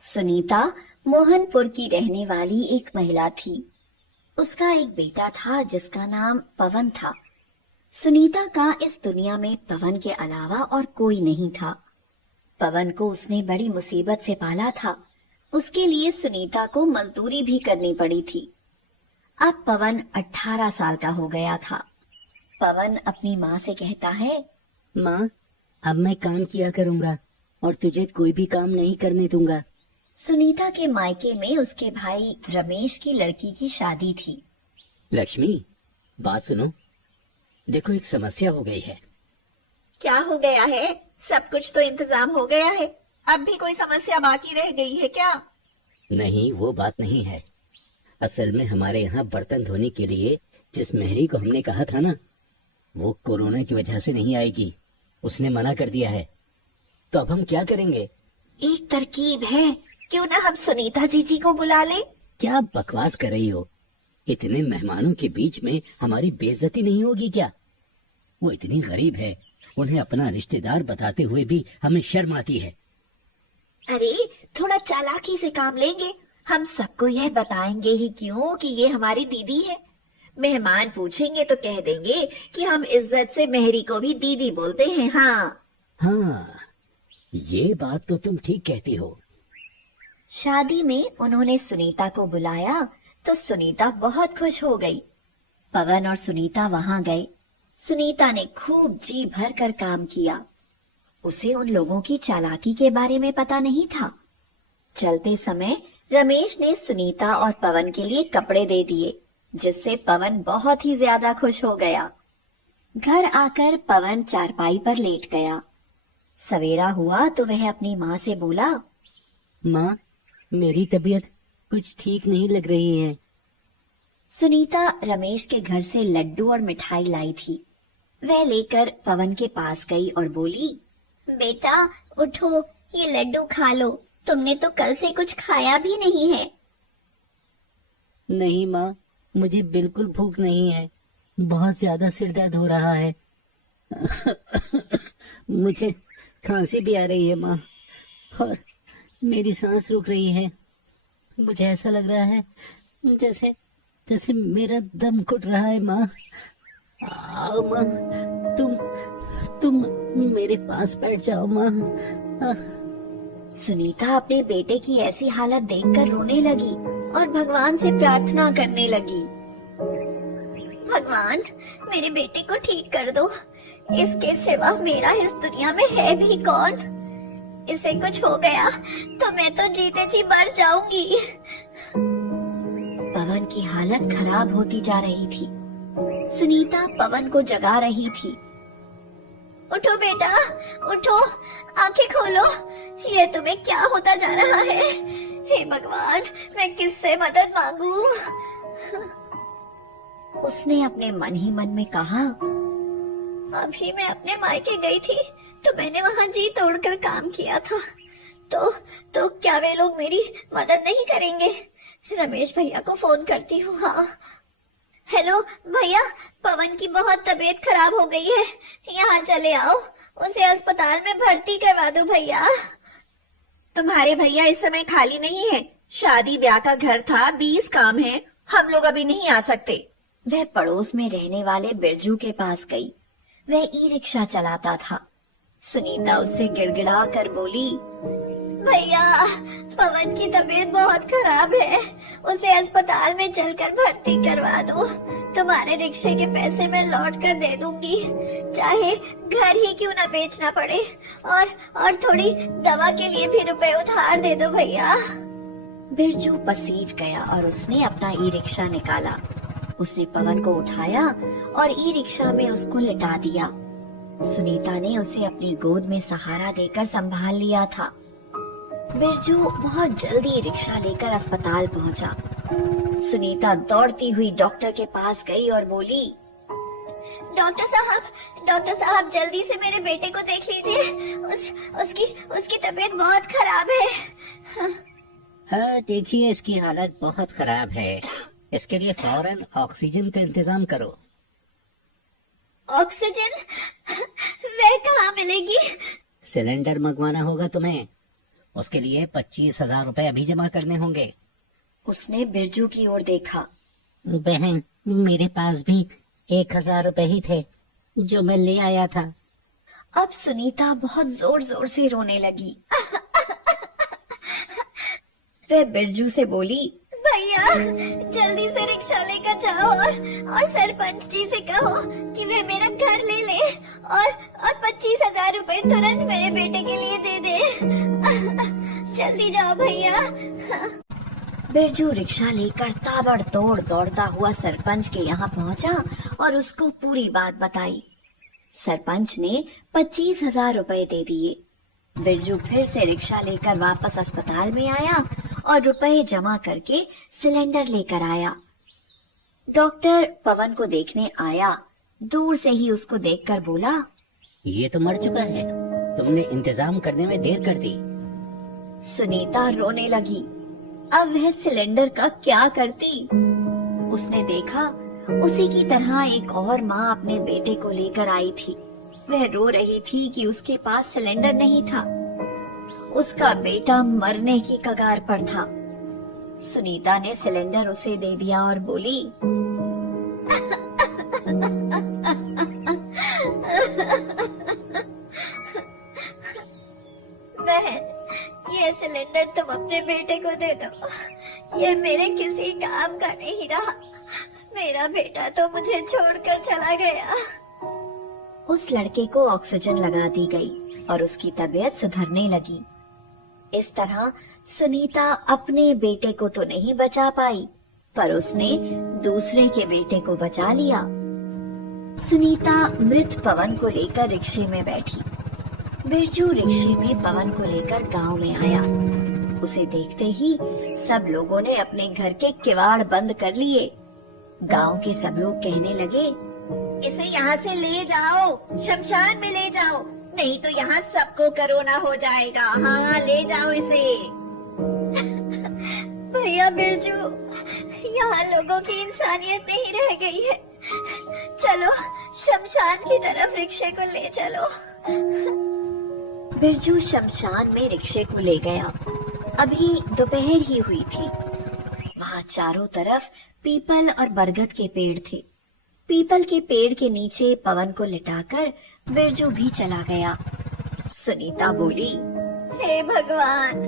सुनीता मोहनपुर की रहने वाली एक महिला थी। उसका एक बेटा था जिसका नाम पवन था। सुनीता का इस दुनिया में पवन के अलावा और कोई नहीं था। पवन को उसने बड़ी मुसीबत से पाला था। उसके लिए सुनीता को मजदूरी भी करनी पड़ी थी। अब पवन 18 साल का हो गया था। पवन अपनी माँ से कहता है, माँ, अब मैं काम किया करूँगा और तुझे कोई भी काम नहीं करने दूंगा। सुनीता के मायके में उसके भाई रमेश की लड़की की शादी थी। लक्ष्मी, बात सुनो। देखो, एक समस्या हो गई है। क्या हो गया है? सब कुछ तो इंतजाम हो गया है, अब भी कोई समस्या बाकी रह गई है क्या? नहीं, वो बात नहीं है। असल में हमारे यहाँ बर्तन धोने के लिए जिस मेहरी को हमने कहा था ना, वो कोरोना की वजह से नहीं आएगी। उसने मना कर दिया है। तो अब हम क्या करेंगे? एक तरकीब है, क्यों ना हम सुनीता जीजी को बुला लें? क्या बकवास कर रही हो? इतने मेहमानों के बीच में हमारी बेइज्जती नहीं होगी क्या? वो इतनी गरीब है, उन्हें अपना रिश्तेदार बताते हुए भी हमें शर्म आती है। अरे, थोड़ा चालाकी से काम लेंगे। हम सबको यह बताएंगे ही क्यों कि ये हमारी दीदी है। मेहमान पूछेंगे तो कह देंगे कि हम इज्जत से मेहरी को भी दीदी बोलते हैं। हाँ, ये बात तो तुम ठीक कहती हो। शादी में उन्होंने सुनीता को बुलाया तो सुनीता बहुत खुश हो गई। पवन और सुनीता वहां गए। सुनीता ने खूब जी भर कर काम किया। उसे उन लोगों की चालाकी के बारे में पता नहीं था। चलते समय रमेश ने सुनीता और पवन के लिए कपड़े दे दिए, जिससे पवन बहुत ही ज्यादा खुश हो गया। घर आकर पवन चारपाई पर लेट गया। सवेरा हुआ तो वह अपनी माँ से बोला, माँ, मेरी तबीयत कुछ ठीक नहीं लग रही है। सुनीता रमेश के घर से लड्डू और मिठाई लाई थी। वह लेकर पवन के पास गई और बोली, बेटा उठो, ये लड्डू खा लो। तुमने तो कल से कुछ खाया भी नहीं है। नहीं माँ, मुझे बिल्कुल भूख नहीं है। बहुत ज्यादा सिर दर्द हो रहा है। मुझे खांसी भी आ रही है माँ, और मेरी सांस रुक रही है। मुझे ऐसा लग रहा है जैसे जैसे मेरा दम घुट रहा है माँ। आओ माँ, तुम मेरे पास बैठ जाओ माँ। सुनीता अपने बेटे की ऐसी हालत देखकर रोने लगी और भगवान से प्रार्थना करने लगी, भगवान, मेरे बेटे को ठीक कर दो। इसके सिवा मेरा इस दुनिया में है भी कौन? इसे कुछ हो गया तो मैं तो जीते जी मर जाऊंगी। पवन की हालत खराब होती जा रही थी। सुनीता पवन को जगा रही थी। उठो बेटा, उठो, आंखें खोलो। ये तुम्हें क्या होता जा रहा है? हे भगवान, मैं किससे मदद मांगू? उसने अपने मन ही मन में कहा, अभी मैं अपने मायके गई थी तो मैंने वहां जी तोड़कर काम किया था। तो क्या वे लोग मेरी मदद नहीं करेंगे? रमेश भैया को फोन करती हूँ। हाँ, हेलो भैया, पवन की बहुत तबीयत खराब हो गई है, यहाँ चले आओ। उसे अस्पताल में भर्ती करवा दो भैया। तुम्हारे भैया इस समय खाली नहीं है, शादी ब्याह का घर था, 20 काम है, हम लोग अभी नहीं आ सकते। वह पड़ोस में रहने वाले बिरजू के पास गई। वह ई रिक्शा चलाता था। सुनीता उससे गिड़गिड़ा कर बोली, भैया, पवन की तबीयत बहुत खराब है, उसे अस्पताल में चलकर भर्ती करवा दो। तुम्हारे रिक्शे के पैसे मैं लौट कर दे दूंगी, चाहे घर ही क्यों न बेचना पड़े, और थोड़ी दवा के लिए भी रुपए उधार दे दो भैया। बिरजू पसीज गया और उसने अपना ई रिक्शा निकाला। उसने पवन को उठाया और ई रिक्शा में उसको लिटा दिया। सुनीता ने उसे अपनी गोद में सहारा देकर संभाल लिया था। बिरजू बहुत जल्दी रिक्शा लेकर अस्पताल पहुंचा। सुनीता दौड़ती हुई डॉक्टर के पास गई और बोली, डॉक्टर साहब, जल्दी से मेरे बेटे को देख लीजिए। उसकी तबीयत बहुत खराब है। हाँ, देखिए, इसकी हालत बहुत खराब है। इसके लिए फौरन ऑक्सीजन का इंतजाम करो। ऑक्सीजन? वह कहाँ मिलेगी? सिलेंडर मंगवाना होगा तुम्हें। उसके लिए 25,000 रुपए अभी जमा करने होंगे। उसने बिरजू की ओर देखा। बहन, मेरे पास भी 1,000 रुपए ही थे जो मैं ले आया था। अब सुनीता बहुत जोर जोर से रोने लगी। वह बिरजू से बोली, भैया जल्दी से रिक्शा लेकर जाओ और सरपंच जी से कहो कि वे मेरा घर ले ले और 25,000 रुपए तुरंत मेरे बेटे के लिए दे दे। जल्दी जाओ भैया। बिरजू रिक्शा लेकर ताबड़तोड़ दौड़ता हुआ सरपंच के यहाँ पहुँचा और उसको पूरी बात बताई। सरपंच ने 25,000 रुपए दे दिए। बिरजू फिर से रिक्शा लेकर वापस अस्पताल में आया और रुपए जमा करके सिलेंडर लेकर आया। डॉक्टर पवन को देखने आया। दूर से ही उसको देखकर बोला, ये तो मर चुका है, तुमने इंतजाम करने में देर कर दी। सुनीता रोने लगी। अब वह सिलेंडर का क्या करती। उसने देखा उसी की तरह एक और माँ अपने बेटे को लेकर आई थी। वह रो रही थी कि उसके पास सिलेंडर नहीं था। उसका बेटा मरने की कगार पर था। सुनीता ने सिलेंडर उसे दे दिया और बोली, बहन, ये सिलेंडर तुम अपने बेटे को दे दो। ये मेरे किसी काम का नहीं रहा। मेरा बेटा तो मुझे छोड़कर चला गया। उस लड़के को ऑक्सीजन लगा दी गई और उसकी तबीयत सुधरने लगी। इस तरह सुनीता अपने बेटे को तो नहीं बचा पाई, पर उसने दूसरे के बेटे को बचा लिया। सुनीता मृत पवन को लेकर रिक्शे में बैठी। बिरजू रिक्शे में पवन को लेकर गांव में आया। उसे देखते ही सब लोगों ने अपने घर के किवाड़ बंद कर लिए। गांव के सब लोग कहने लगे, इसे यहाँ से ले जाओ, शमशान में ले जाओ, नहीं तो यहाँ सबको कोरोना हो जाएगा। हाँ, ले जाओ इसे। भैया बिरजू, यहाँ लोगों की इंसानियत नहीं रह गई है। चलो शमशान की तरफ रिक्शे को ले चलो। बिरजू शमशान में रिक्शे को ले गया। अभी दोपहर ही हुई थी। वहाँ चारों तरफ पीपल और बरगद के पेड़ थे। पीपल के पेड़ के नीचे पवन को लिटाकर बिरजू भी चला गया। सुनीता बोली, हे भगवान,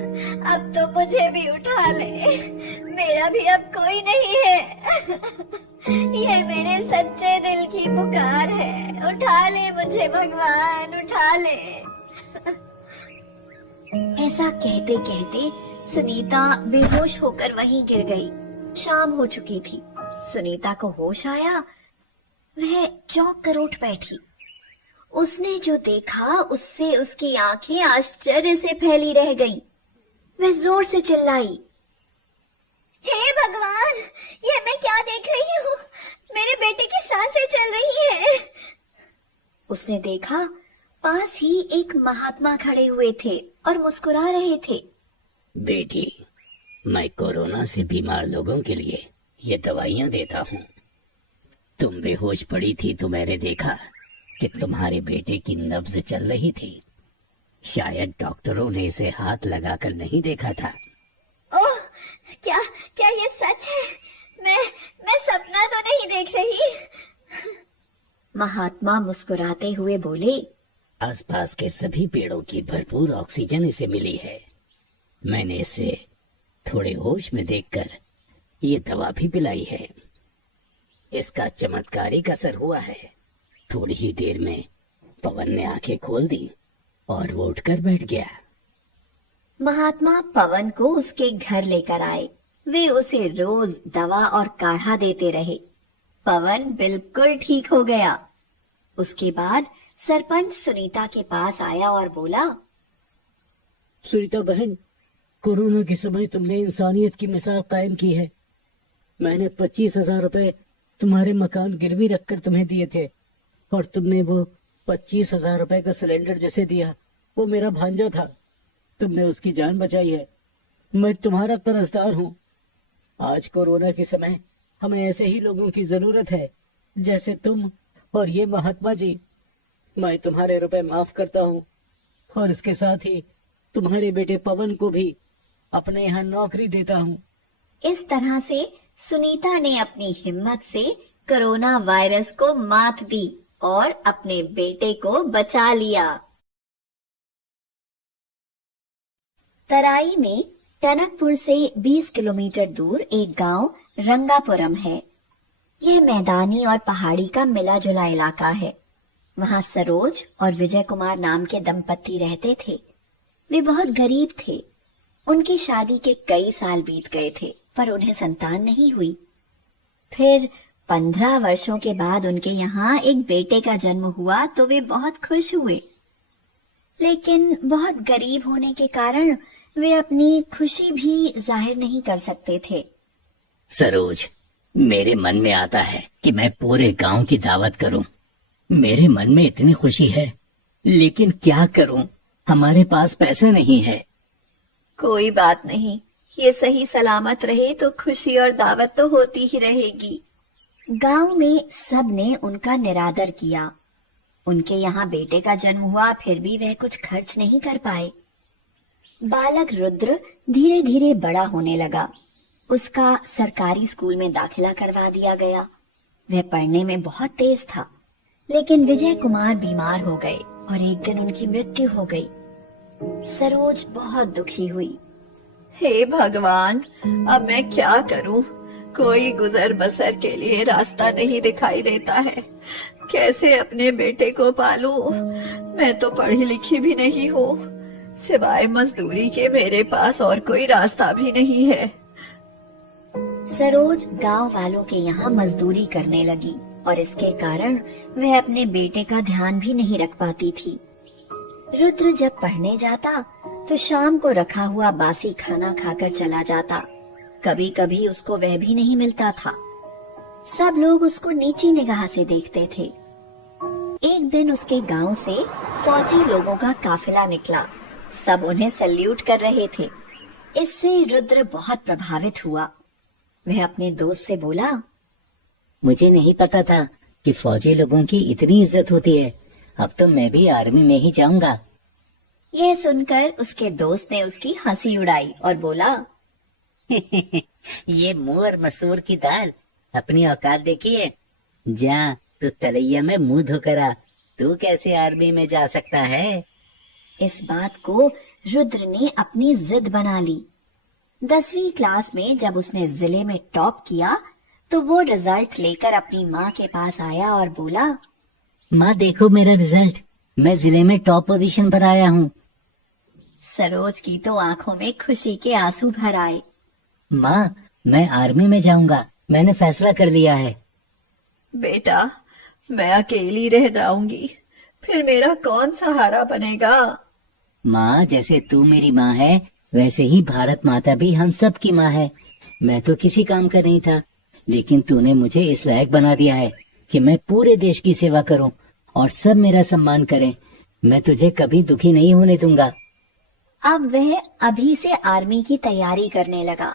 अब तो मुझे भी उठा ले। मेरा भी अब कोई नहीं है। ये मेरे सच्चे दिल की पुकार है। उठा ले मुझे भगवान, उठा ले। ऐसा कहते कहते सुनीता बेहोश होकर वहीं गिर गई। शाम हो चुकी थी। सुनीता को होश आया। वह चौंक कर उठ बैठी। उसने जो देखा उससे उसकी आंखें आश्चर्य से फैली रह गईं। वह जोर से चिल्लाई, हे भगवान, ये मैं क्या देख रही हूँ? मेरे बेटे की सांसें चल रही हैं। उसने देखा पास ही एक महात्मा खड़े हुए थे और मुस्कुरा रहे थे। बेटी, मैं कोरोना से बीमार लोगों के लिए ये दवाइयाँ देता हूँ। तुम बेहोश पड़ी थी तो मैंने देखा कि तुम्हारे बेटे की नब्ज चल रही थी। शायद डॉक्टरों ने इसे हाथ लगाकर नहीं देखा था। ओह, क्या क्या ये सच है? मैं सपना तो नहीं देख रही। महात्मा मुस्कुराते हुए बोले, आसपास के सभी पेड़ों की भरपूर ऑक्सीजन इसे मिली है। मैंने इसे थोड़े होश में देखकर ये दवा भी पिलाई है। इसका चमत्कारिक असर हुआ है। थोड़ी ही देर में पवन ने आंखें खोल दी और वो उठकर बैठ गया। महात्मा पवन को उसके घर लेकर आए। वे उसे रोज दवा और काढ़ा देते रहे। पवन बिल्कुल ठीक हो गया। उसके बाद सरपंच सुनीता के पास आया और बोला, सुनीता बहन, कोरोना के समय तुमने इंसानियत की मिसाल कायम की है। मैंने 25,000 रुपए तुम्हारे मकान गिरवी रखकर तुम्हें दिए थे और तुमने वो 25,000 रुपए का सिलेंडर जैसे दिया, वो मेरा भांजा था। तुमने उसकी जान बचाई है। मैं तुम्हारा तरसदार हूँ। आज कोरोना के समय हमें ऐसे ही लोगों की जरूरत है जैसे तुम और ये महात्मा जी। मैं तुम्हारे रुपए माफ करता हूँ और इसके साथ ही तुम्हारे बेटे पवन को भी अपने यहाँ नौकरी देता हूँ। इस तरह से सुनीता ने अपनी हिम्मत से कोरोना वायरस को मात दी और अपने बेटे को बचा लिया। तराई में टनकपुर से 20 किलोमीटर दूर एक गांव रंगापुरम है। यह मैदानी और पहाड़ी का मिला जुला इलाका है। वहां सरोज और विजय कुमार नाम के दंपत्ति रहते थे। वे बहुत गरीब थे। उनकी शादी के कई साल बीत गए थे, पर उन्हें संतान नहीं हुई। फिर 15 वर्षों के बाद उनके यहाँ एक बेटे का जन्म हुआ तो वे बहुत खुश हुए। लेकिन बहुत गरीब होने के कारण वे अपनी खुशी भी जाहिर नहीं कर सकते थे। सरोज, मेरे मन में आता है कि मैं पूरे गांव की दावत करूं। मेरे मन में इतनी खुशी है, लेकिन क्या करूं? हमारे पास पैसा नहीं है। कोई बात नहीं, ये सही सलामत रहे तो खुशी और दावत तो होती ही रहेगी। गांव में सब ने उनका निरादर किया। उनके यहाँ बेटे का जन्म हुआ, फिर भी वह कुछ खर्च नहीं कर पाए। बालक रुद्र धीरे धीरे बड़ा होने लगा। उसका सरकारी स्कूल में दाखिला करवा दिया गया। वह पढ़ने में बहुत तेज था। लेकिन विजय कुमार बीमार हो गए और एक दिन उनकी मृत्यु हो गई। सरोज बहुत दुखी हुई। हे भगवान, अब मैं क्या करूं? कोई गुजर बसर के लिए रास्ता नहीं दिखाई देता है। कैसे अपने बेटे को पालूं? मैं तो पढ़ी लिखी भी नहीं हूँ। सिवाय मजदूरी के मेरे पास और कोई रास्ता भी नहीं है। सरोज गांव वालों के यहाँ मजदूरी करने लगी और इसके कारण वह अपने बेटे का ध्यान भी नहीं रख पाती थी। रुद्र जब पढ़ने जाता तो शाम को रखा हुआ बासी खाना खाकर चला जाता। कभी कभी उसको वह भी नहीं मिलता था। सब लोग उसको नीची निगाह से देखते थे। एक दिन उसके गांव से फौजी लोगों का काफिला निकला। सब उन्हें सल्यूट कर रहे थे। इससे रुद्र बहुत प्रभावित हुआ। वह अपने दोस्त से बोला, मुझे नहीं पता था कि फौजी लोगों की इतनी इज्जत होती है। अब तो मैं भी आर्मी में ही जाऊंगा। यह सुनकर उसके दोस्त ने उसकी हंसी उड़ाई और बोला, ये मुंह और मसूर की दाल, अपनी औकात देखिए। जा, तू तलैया में मुंह धोकर आ। तू कैसे आर्मी में जा सकता है? इस बात को रुद्र ने अपनी जिद बना ली। 10वीं क्लास में जब उसने जिले में टॉप किया तो वो रिजल्ट लेकर अपनी माँ के पास आया और बोला, माँ देखो मेरा रिजल्ट, मैं जिले में टॉप पोजीशन पर आया हूँ। सरोज की तो आंखों में खुशी के आंसू भर आए। माँ, मैं आर्मी में जाऊंगा, मैंने फैसला कर लिया है। बेटा, मैं अकेली रह जाऊंगी, फिर मेरा कौन सहारा बनेगा? माँ, जैसे तू मेरी माँ है, वैसे ही भारत माता भी हम सब की माँ है। मैं तो किसी काम का नहीं था, लेकिन तूने मुझे इस लायक बना दिया है कि मैं पूरे देश की सेवा करूं और सब मेरा सम्मान करें। मैं तुझे कभी दुखी नहीं होने दूंगा। अब वह अभी से आर्मी की तैयारी करने लगा,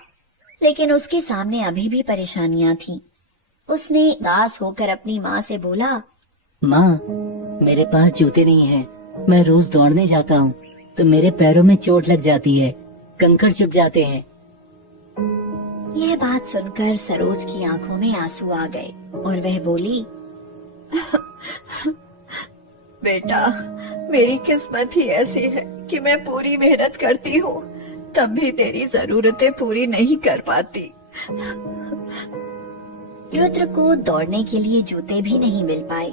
लेकिन उसके सामने अभी भी परेशानियां थीं। उसने उदास होकर अपनी माँ से बोला, माँ, मेरे पास जूते नहीं हैं। मैं रोज दौड़ने जाता हूँ तो मेरे पैरों में चोट लग जाती है, कंकड़ चुभ जाते हैं। यह बात सुनकर सरोज की आंखों में आंसू आ गए और वह बोली, बेटा, मेरी किस्मत ही ऐसी है कि मैं पूरी मेहनत करती हूँ, तब भी तेरी जरूरतें पूरी नहीं कर पाती। रुद्र को दौड़ने के लिए जूते भी नहीं मिल पाए।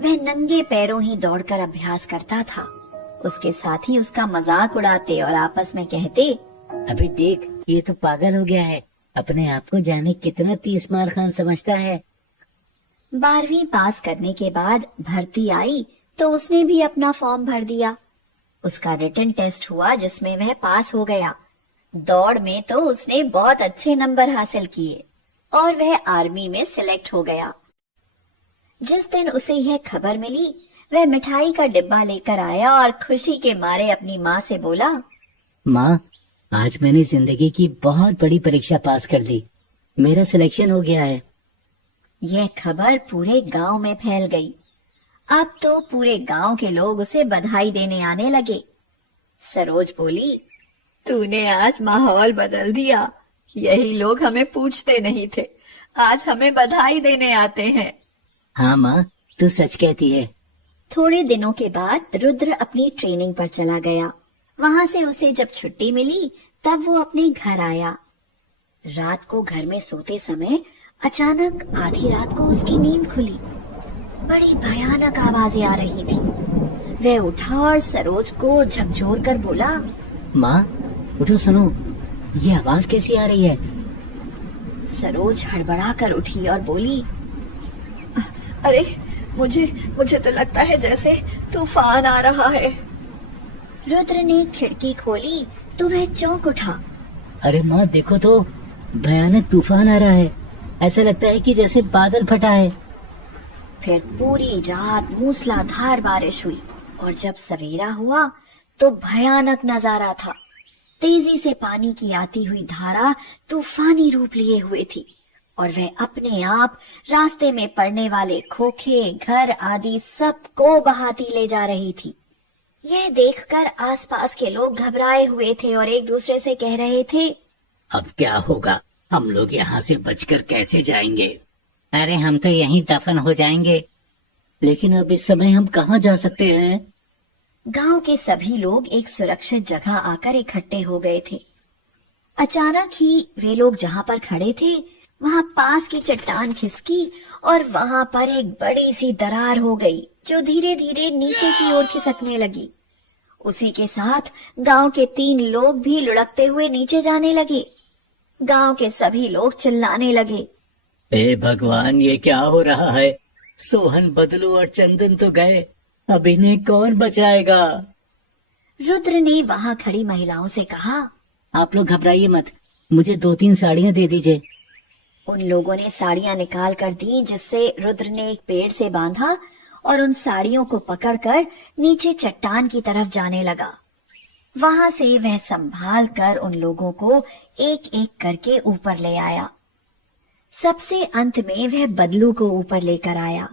वह नंगे पैरों ही दौड़कर अभ्यास करता था। उसके साथी उसका मजाक उड़ाते और आपस में कहते, अभी देख, ये तो पागल हो गया है, अपने आप को जाने कितना 30 मार खान समझता है। 12वीं पास करने के बाद भर्ती आई तो उसने भी अपना फॉर्म भर दिया। उसका रिटन टेस्ट हुआ जिसमें वह पास हो गया। दौड़ में तो उसने बहुत अच्छे नंबर हासिल किए और वह आर्मी में सिलेक्ट हो गया। जिस दिन उसे यह खबर मिली, वह मिठाई का डिब्बा लेकर आया और खुशी के मारे अपनी माँ से बोला, माँ, आज मैंने जिंदगी की बहुत बड़ी परीक्षा पास कर ली। मेरा सिलेक्शन हो गया है। यह खबर पूरे गांव में फैल गई। अब तो पूरे गांव के लोग उसे बधाई देने आने लगे। सरोज बोली, तूने आज माहौल बदल दिया। यही लोग हमें पूछते नहीं थे, आज हमें बधाई देने आते हैं। हाँ माँ, तू सच कहती है। थोड़े दिनों के बाद रुद्र अपनी ट्रेनिंग पर चला गया। वहां से उसे जब छुट्टी मिली तब वो अपने घर आया। रात को घर में सोते समय अचानक आधी रात को उसकी नींद खुली। बड़ी भयानक आवाजें आ रही थी। वह उठा और सरोज को झकझोर कर बोला, माँ उठो, सुनो, ये आवाज कैसी आ रही है? सरोज हड़बड़ा कर उठी और बोली, अरे मुझे तो लगता है जैसे तूफान आ रहा है। रुद्र ने खिड़की खोली तो वह चौंक उठा। अरे माँ देखो तो, भयानक तूफान आ रहा है। ऐसा लगता है कि जैसे बादल फटा है। फिर पूरी रात मूसलाधार बारिश हुई और जब सवेरा हुआ तो भयानक नजारा था। तेजी से पानी की आती हुई धारा तूफानी रूप लिए हुए थी और वह अपने आप रास्ते में पड़ने वाले खोखे, घर आदि सबको बहाती ले जा रही थी। यह देखकर आसपास के लोग घबराए हुए थे और एक दूसरे से कह रहे थे, अब क्या होगा? हम लोग यहाँ से बचकर कैसे जाएंगे? अरे हम तो यहीं दफन हो जाएंगे। लेकिन अब इस समय हम कहाँ जा सकते हैं? गांव के सभी लोग एक सुरक्षित जगह आकर इकट्ठे हो गए थे। अचानक ही वे लोग जहां पर खड़े थे वहां पास की चट्टान खिसकी और वहां पर एक बड़ी सी दरार हो गई जो धीरे धीरे नीचे की ओर खिसकने लगी। उसी के साथ गांव के 3 लोग भी लुढ़कते हुए नीचे जाने लगे। गांव के सभी लोग चिल्लाने लगे, हे भगवान, ये क्या हो रहा है? सोहन, बदलू और चंदन तो गए, अब इन्हें कौन बचाएगा? रुद्र ने वहां खड़ी महिलाओं से कहा, आप लोग घबराइए मत, मुझे 2-3 साड़ियाँ दे दीजिए। उन लोगों ने साड़ियां निकाल कर दी, जिससे रुद्र ने एक पेड़ से बांधा और उन साड़ियों को पकड़कर नीचे चट्टान की तरफ जाने लगा। वहां से वह संभाल कर उन लोगों को एक एक करके ऊपर ले आया। सबसे अंत में वह बदलू को ऊपर लेकर आया।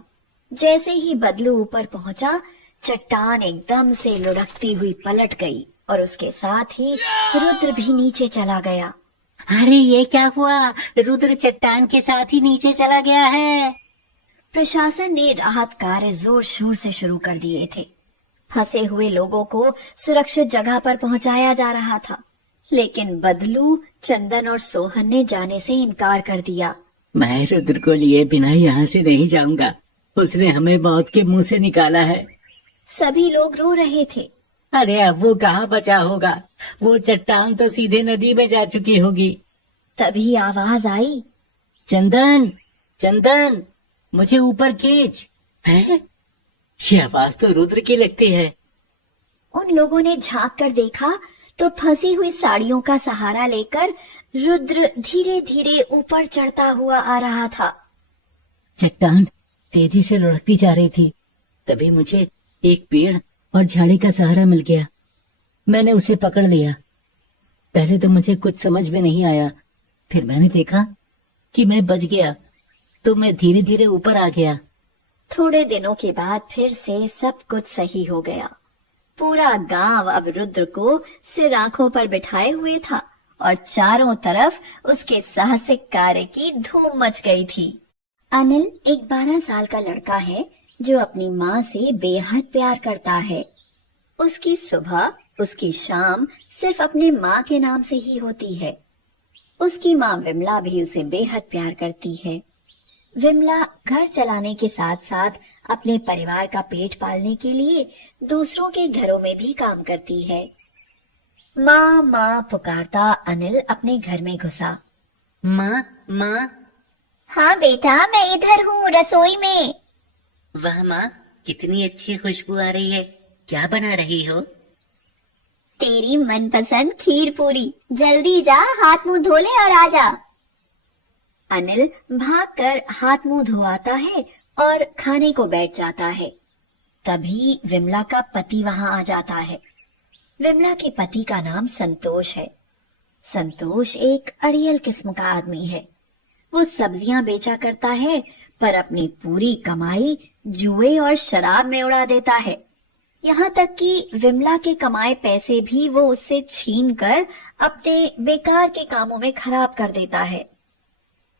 जैसे ही बदलू ऊपर पहुंचा, चट्टान एकदम से लुढ़कती हुई पलट गई और उसके साथ ही रुद्र भी नीचे चला गया। अरे ये क्या हुआ? रुद्र चट्टान के साथ ही नीचे चला गया है। प्रशासन ने राहत कार्य जोर शोर से शुरू कर दिए थे। फंसे हुए लोगों को सुरक्षित जगह पर पहुंचाया जा रहा था, लेकिन बदलू, चंदन और सोहन ने जाने से इनकार कर दिया। मैं रुद्र को लिए बिना यहाँ से नहीं जाऊंगा। उसने हमें मौत के मुंह से निकाला है। सभी लोग रो रहे थे। अरे अब वो कहाँ बचा होगा? वो चट्टान तो सीधे नदी में जा चुकी होगी। तभी आवाज आई, चंदन, चंदन, मुझे ऊपर खींच। हैं? ये आवाज तो रुद्र की लगती है। उन लोगों ने झांक कर देखा तो फंसी हुई साड़ियों का सहारा लेकर रुद्र धीरे धीरे ऊपर चढ़ता हुआ आ रहा था। चट्टान तेजी से लुढ़कती जा रही थी। तभी मुझे एक पेड़ और झाड़ी का सहारा मिल गया। मैंने उसे पकड़ लिया। पहले तो मुझे कुछ समझ में नहीं आया, फिर मैंने देखा कि मैं बच गया, तो मैं धीरे धीरे ऊपर आ गया। थोड़े दिनों के बाद फिर से सब कुछ सही हो गया। पूरा गांव अब रुद्र को सिर आंखों पर बिठाए हुए था और चारों तरफ उसके साहसिक कार्य की धूम मच गई थी। अनिल एक 12 साल का लड़का है जो अपनी माँ से बेहद प्यार करता है। उसकी सुबह, उसकी शाम सिर्फ अपने माँ के नाम से ही होती है। उसकी माँ विमला भी उसे बेहद प्यार करती है। विमला घर चलाने के साथ साथ अपने परिवार का पेट पालने के लिए दूसरों के घरों में भी काम करती है। माँ माँ पुकारता अनिल अपने घर में घुसा। माँ, माँ। हाँ बेटा, मैं इधर हूँ रसोई में। वाह माँ, कितनी अच्छी खुशबू आ रही है। क्या बना रही हो? तेरी मनपसंद खीर पूरी। जल्दी जा, हाथ मुंह धो ले और आजा। अनिल भागकर हाथ मुंह धोआता है और खाने को बैठ जाता है। तभी विमला का पति वहां आ जाता है। विमला के पति का नाम संतोष है। संतोष एक अड़ियल किस्म का आदमी है। वो सब्जियां बेचा करता है, पर अपनी पूरी कमाई जुए और शराब में उड़ा देता है। यहाँ तक कि विमला के कमाए पैसे भी वो उससे छीन कर अपने बेकार के कामों में खराब कर देता है।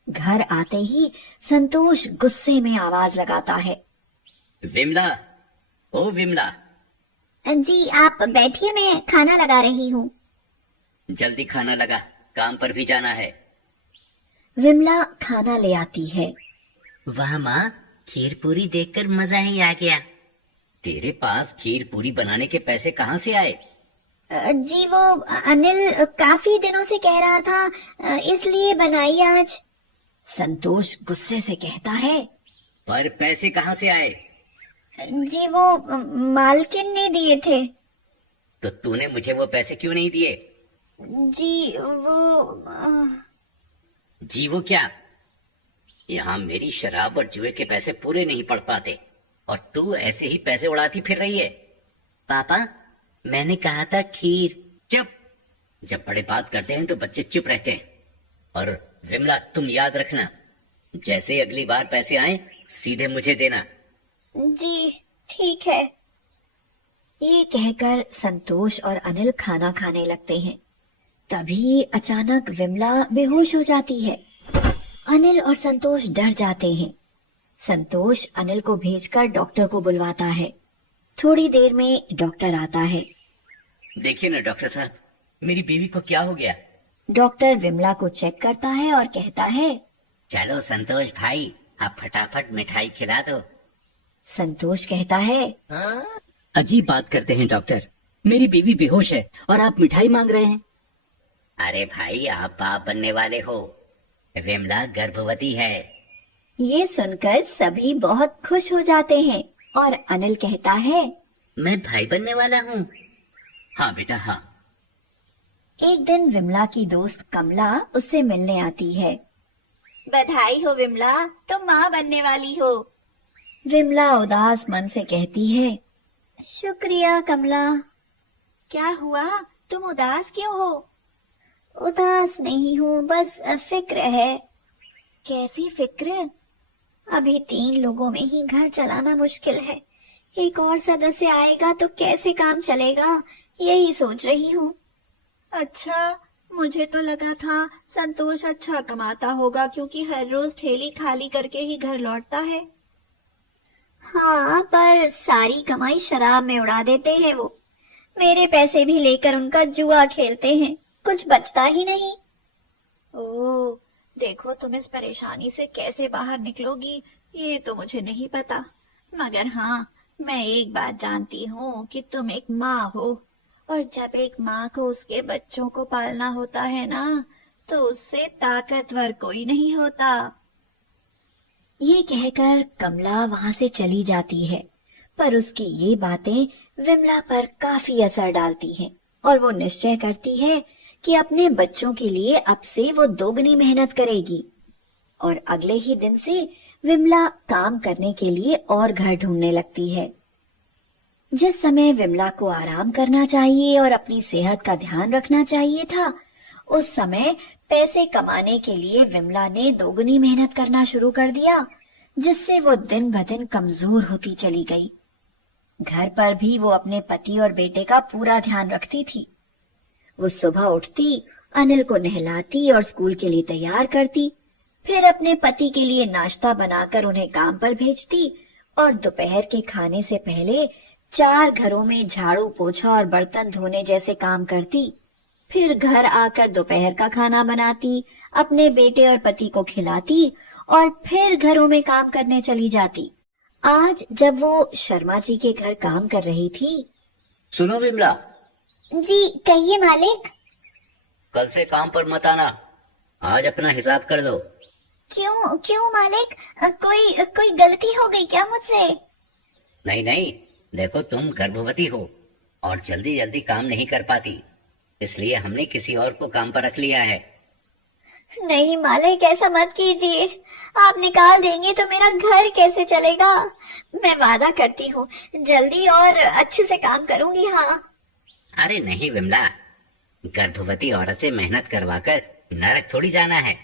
घर आते ही संतोष गुस्से में आवाज लगाता है। विमला, ओ विमला, जी आप बैठिए, मैं खाना लगा रही हूँ। जल्दी खाना लगा, काम पर भी जाना है। विमला खाना ले आती है। वाह माँ, खीर पूरी देखकर मजा ही आ गया। तेरे पास खीर पूरी बनाने के पैसे कहाँ से आए? जी वो अनिल काफी दिनों से कह रहा था, इसलिए बनाई आज। संतोष गुस्से से कहता है। पर पैसे कहाँ से आए? जी वो मालकिन ने दिए थे। तो तूने मुझे वो पैसे क्यों नहीं दिए? जी वो जी वो क्या? यहाँ मेरी शराब और जुए के पैसे पूरे नहीं पड़ पाते और तू ऐसे ही पैसे उड़ाती फिर रही है। पापा, मैंने कहा था खीर। चुप! जब बड़े बात करते हैं तो बच्चे चुप रहते हैं। और विमला, तुम याद रखना, जैसे अगली बार पैसे आए सीधे मुझे देना। जी ठीक है। ये कहकर संतोष और अनिल खाना खाने लगते हैं। तभी अचानक विमला बेहोश हो जाती है। अनिल और संतोष डर जाते हैं। संतोष अनिल को भेजकर डॉक्टर को बुलवाता है। थोड़ी देर में डॉक्टर आता है। देखिए ना डॉक्टर साहब, मेरी बीवी को क्या हो गया? डॉक्टर विमला को चेक करता है और कहता है। चलो संतोष भाई, आप फटाफट मिठाई खिला दो। संतोष कहता है। अजीब बात करते हैं डॉक्टर, मेरी बीवी बेहोश है और आप मिठाई मांग रहे हैं। अरे भाई, आप बाप बनने वाले हो, विमला गर्भवती है। ये सुनकर सभी बहुत खुश हो जाते हैं और अनिल कहता है। मैं भाई बनने वाला हूँ। हाँ बेटा, हाँ। एक दिन विमला की दोस्त कमला उससे मिलने आती है। बधाई हो विमला, तुम माँ बनने वाली हो। विमला उदास मन से कहती है। शुक्रिया कमला। क्या हुआ, तुम उदास क्यों हो? उदास नहीं हूँ, बस फिक्र है। कैसी फिक्र? अभी 3 लोगों में ही घर चलाना मुश्किल है। एक और सदस्य आएगा तो कैसे काम चलेगा, यही सोच रही हूँ। अच्छा, मुझे तो लगा था संतोष अच्छा कमाता होगा क्योंकि हर रोज ठेली खाली करके ही घर लौटता है। हाँ, पर सारी कमाई शराब में उड़ा देते हैं वो। मेरे पैसे भी लेकर उनका जुआ खेलते हैं, कुछ बचता ही नहीं। ओह, देखो तुम इस परेशानी से कैसे बाहर निकलोगी ये तो मुझे नहीं पता, मगर हाँ, मैं एक बात जानती हूँ कि तुम एक माँ हो और जब एक माँ को उसके बच्चों को पालना होता है ना, तो उससे ताकतवर कोई नहीं होता। ये कहकर कमला वहाँ से चली जाती है, पर उसकी ये बातें विमला पर काफी असर डालती हैं और वो निश्चय करती है कि अपने बच्चों के लिए अब से वो दोगुनी मेहनत करेगी। और अगले ही दिन से विमला काम करने के लिए और घर ढूंढने लगती है। जिस समय विमला को आराम करना चाहिए और अपनी सेहत का ध्यान रखना चाहिए था, उस समय पैसे कमाने के लिए विमला ने दोगुनी मेहनत करना शुरू कर दिया, जिससे वो दिन ब दिन कमजोर होती चली गई। घर पर भी वो अपने पति और बेटे का पूरा ध्यान रखती थी। वो सुबह उठती, अनिल को नहलाती और स्कूल के लिए तैयार करती, फिर अपने पति के लिए नाश्ता बनाकर उन्हें काम पर भेजती और दोपहर के खाने से पहले 4 घरों में झाड़ू, पोछा और बर्तन धोने जैसे काम करती। फिर घर आकर दोपहर का खाना बनाती, अपने बेटे और पति को खिलाती और फिर घरों में काम करने चली जाती। आज जब वो शर्मा जी के घर काम कर रही थी। सुनो विमला। जी कहिए मालिक। कल से काम पर मत आना, आज अपना हिसाब कर दो। क्यों क्यों मालिक, कोई गलती हो गई क्या मुझसे? नहीं नहीं, देखो तुम गर्भवती हो और जल्दी जल्दी काम नहीं कर पाती, इसलिए हमने किसी और को काम पर रख लिया है। नहीं मालिक, ऐसा मत कीजिए, आप निकाल देंगे तो मेरा घर कैसे चलेगा। मैं वादा करती हूँ जल्दी और अच्छे से काम करूंगी। हाँ। अरे नहीं विमला, गर्भवती औरत से मेहनत करवाकर नरक थोड़ी जाना है।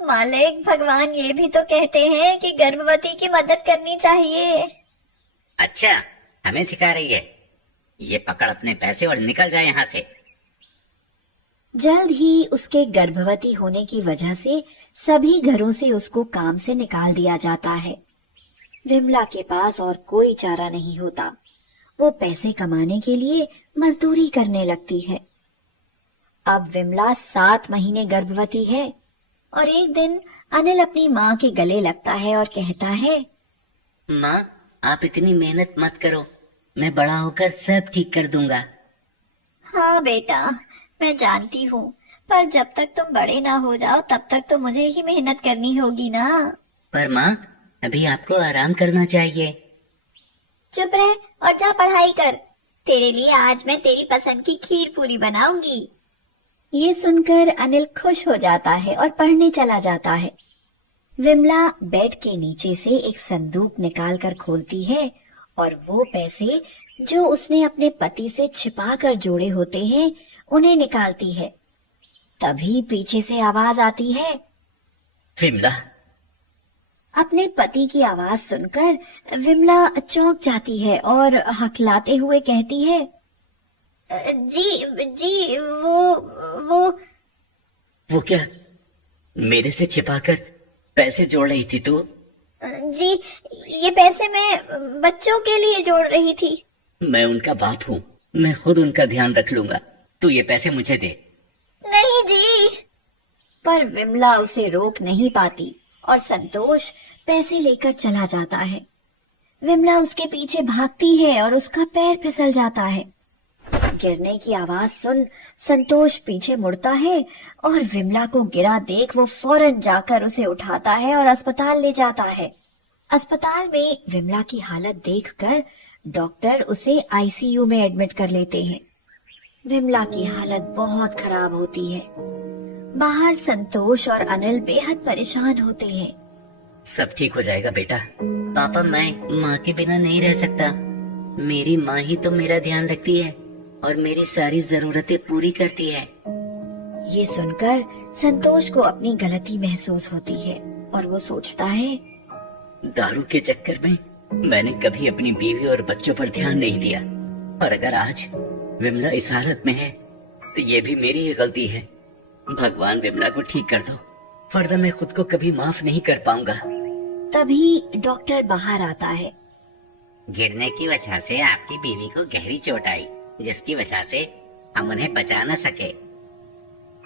मालिक, भगवान ये भी तो कहते हैं कि गर्भवती की मदद करनी चाहिए। अच्छा, हमें सिखा रही है। ये पकड़ अपने पैसे और निकल जाए यहाँ से। जल्द ही उसके गर्भवती होने की वजह से सभी घरों से उसको काम से निकाल दिया जाता है। विमला के पास और कोई चारा नहीं होता। वो पैसे कमाने के लिए मजदूरी करने लगती है। अब विमला 7 महीने गर्भवती है और एक दिन अनिल अपनी माँ के गले लगता है और कहता है, माँ, आप इतनी मेहनत मत करो, मैं बड़ा होकर सब ठीक कर दूंगा। हाँ बेटा, मैं जानती हूँ, पर जब तक तुम बड़े ना हो जाओ तब तक तो मुझे ही मेहनत करनी होगी ना। पर माँ, अभी आपको आराम करना चाहिए। चुप रह और जा पढ़ाई कर। तेरे लिए आज मैं तेरी पसंद की खीर पूरी बनाऊंगी। ये सुनकर अनिल खुश हो जाता है और पढ़ने चला जाता है। विमला बेड के नीचे से एक संदूक निकाल कर खोलती है और वो पैसे जो उसने अपने पति से छिपा कर जोड़े होते हैं उन्हें निकालती है। तभी पीछे से आवाज आती है। विमला। अपने पति की आवाज सुनकर विमला चौंक जाती है और हकलाते हुए कहती है, जी जी, वो वो क्या, मेरे से छिपाकर पैसे जोड़ रही थी तू? जी, ये पैसे मैं बच्चों के लिए जोड़ रही थी। मैं उनका बाप हूँ, मैं खुद उनका ध्यान रख लूंगा। तू ये पैसे मुझे दे। नहीं जी। पर विमला उसे रोक नहीं पाती और संतोष पैसे लेकर चला जाता है। विमला उसके पीछे भागती है और उसका पैर फिसल जाता है। गिरने की आवाज सुन संतोष पीछे मुड़ता है और विमला को गिरा देख वो फौरन जाकर उसे उठाता है और अस्पताल ले जाता है। अस्पताल में विमला की हालत देखकर डॉक्टर उसे आईसीयू में एडमिट कर लेते हैं। विमला की हालत बहुत खराब होती है। बाहर संतोष और अनिल बेहद परेशान होते हैं। सब ठीक हो जाएगा बेटा। पापा, मैं माँ के बिना नहीं रह सकता। मेरी माँ ही तो मेरा ध्यान रखती है और मेरी सारी जरूरतें पूरी करती है। ये सुनकर संतोष को अपनी गलती महसूस होती है और वो सोचता है, दारू के चक्कर में मैंने कभी अपनी बीवी और बच्चों पर ध्यान नहीं दिया, और अगर आज विमला इस हालत में है तो ये भी मेरी ही गलती है। भगवान विमला को ठीक कर दो, वरना मैं खुद को कभी माफ नहीं कर पाऊंगा। तभी डॉक्टर बाहर आता है। गिरने की वजह से आपकी बीवी को गहरी चोट आई, जिसकी वजह से हम उन्हें बचा न सके।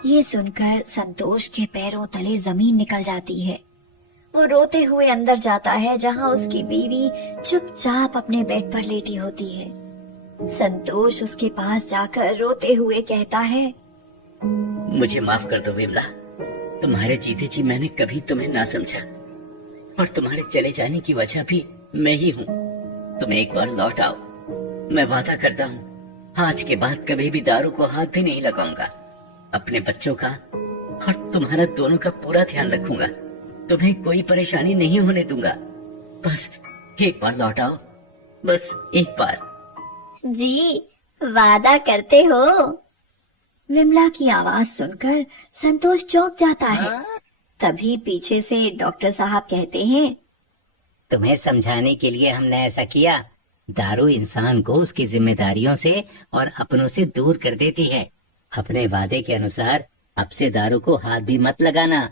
ये सुनकर संतोष के पैरों तले जमीन निकल जाती है। वो रोते हुए अंदर जाता है जहां उसकी बीवी चुपचाप अपने बेड पर लेटी होती है। संतोष उसके पास जाकर रोते हुए कहता है, मुझे माफ कर दो विमला। तुम्हारे जीते जी मैंने कभी तुम्हें ना समझा, और तुम्हारे चले जाने की वजह भी मैं ही हूँ। तुम एक बार लौट आओ, मैं वादा करता हूँ आज के बाद कभी भी दारू को हाथ भी नहीं लगाऊंगा। अपने बच्चों का और तुम्हारा दोनों का पूरा ध्यान रखूंगा। तुम्हें कोई परेशानी नहीं होने दूंगा। बस एक बार लौट आओ, बस एक बार। जी, वादा करते हो? विमला की आवाज सुनकर संतोष चौंक जाता है। तभी पीछे से डॉक्टर साहब कहते हैं, तुम्हें समझाने के लिए हमने ऐसा किया। दारू इंसान को उसकी जिम्मेदारियों से और अपनों से दूर कर देती है। अपने वादे के अनुसार अब से दारू को हाथ भी मत लगाना।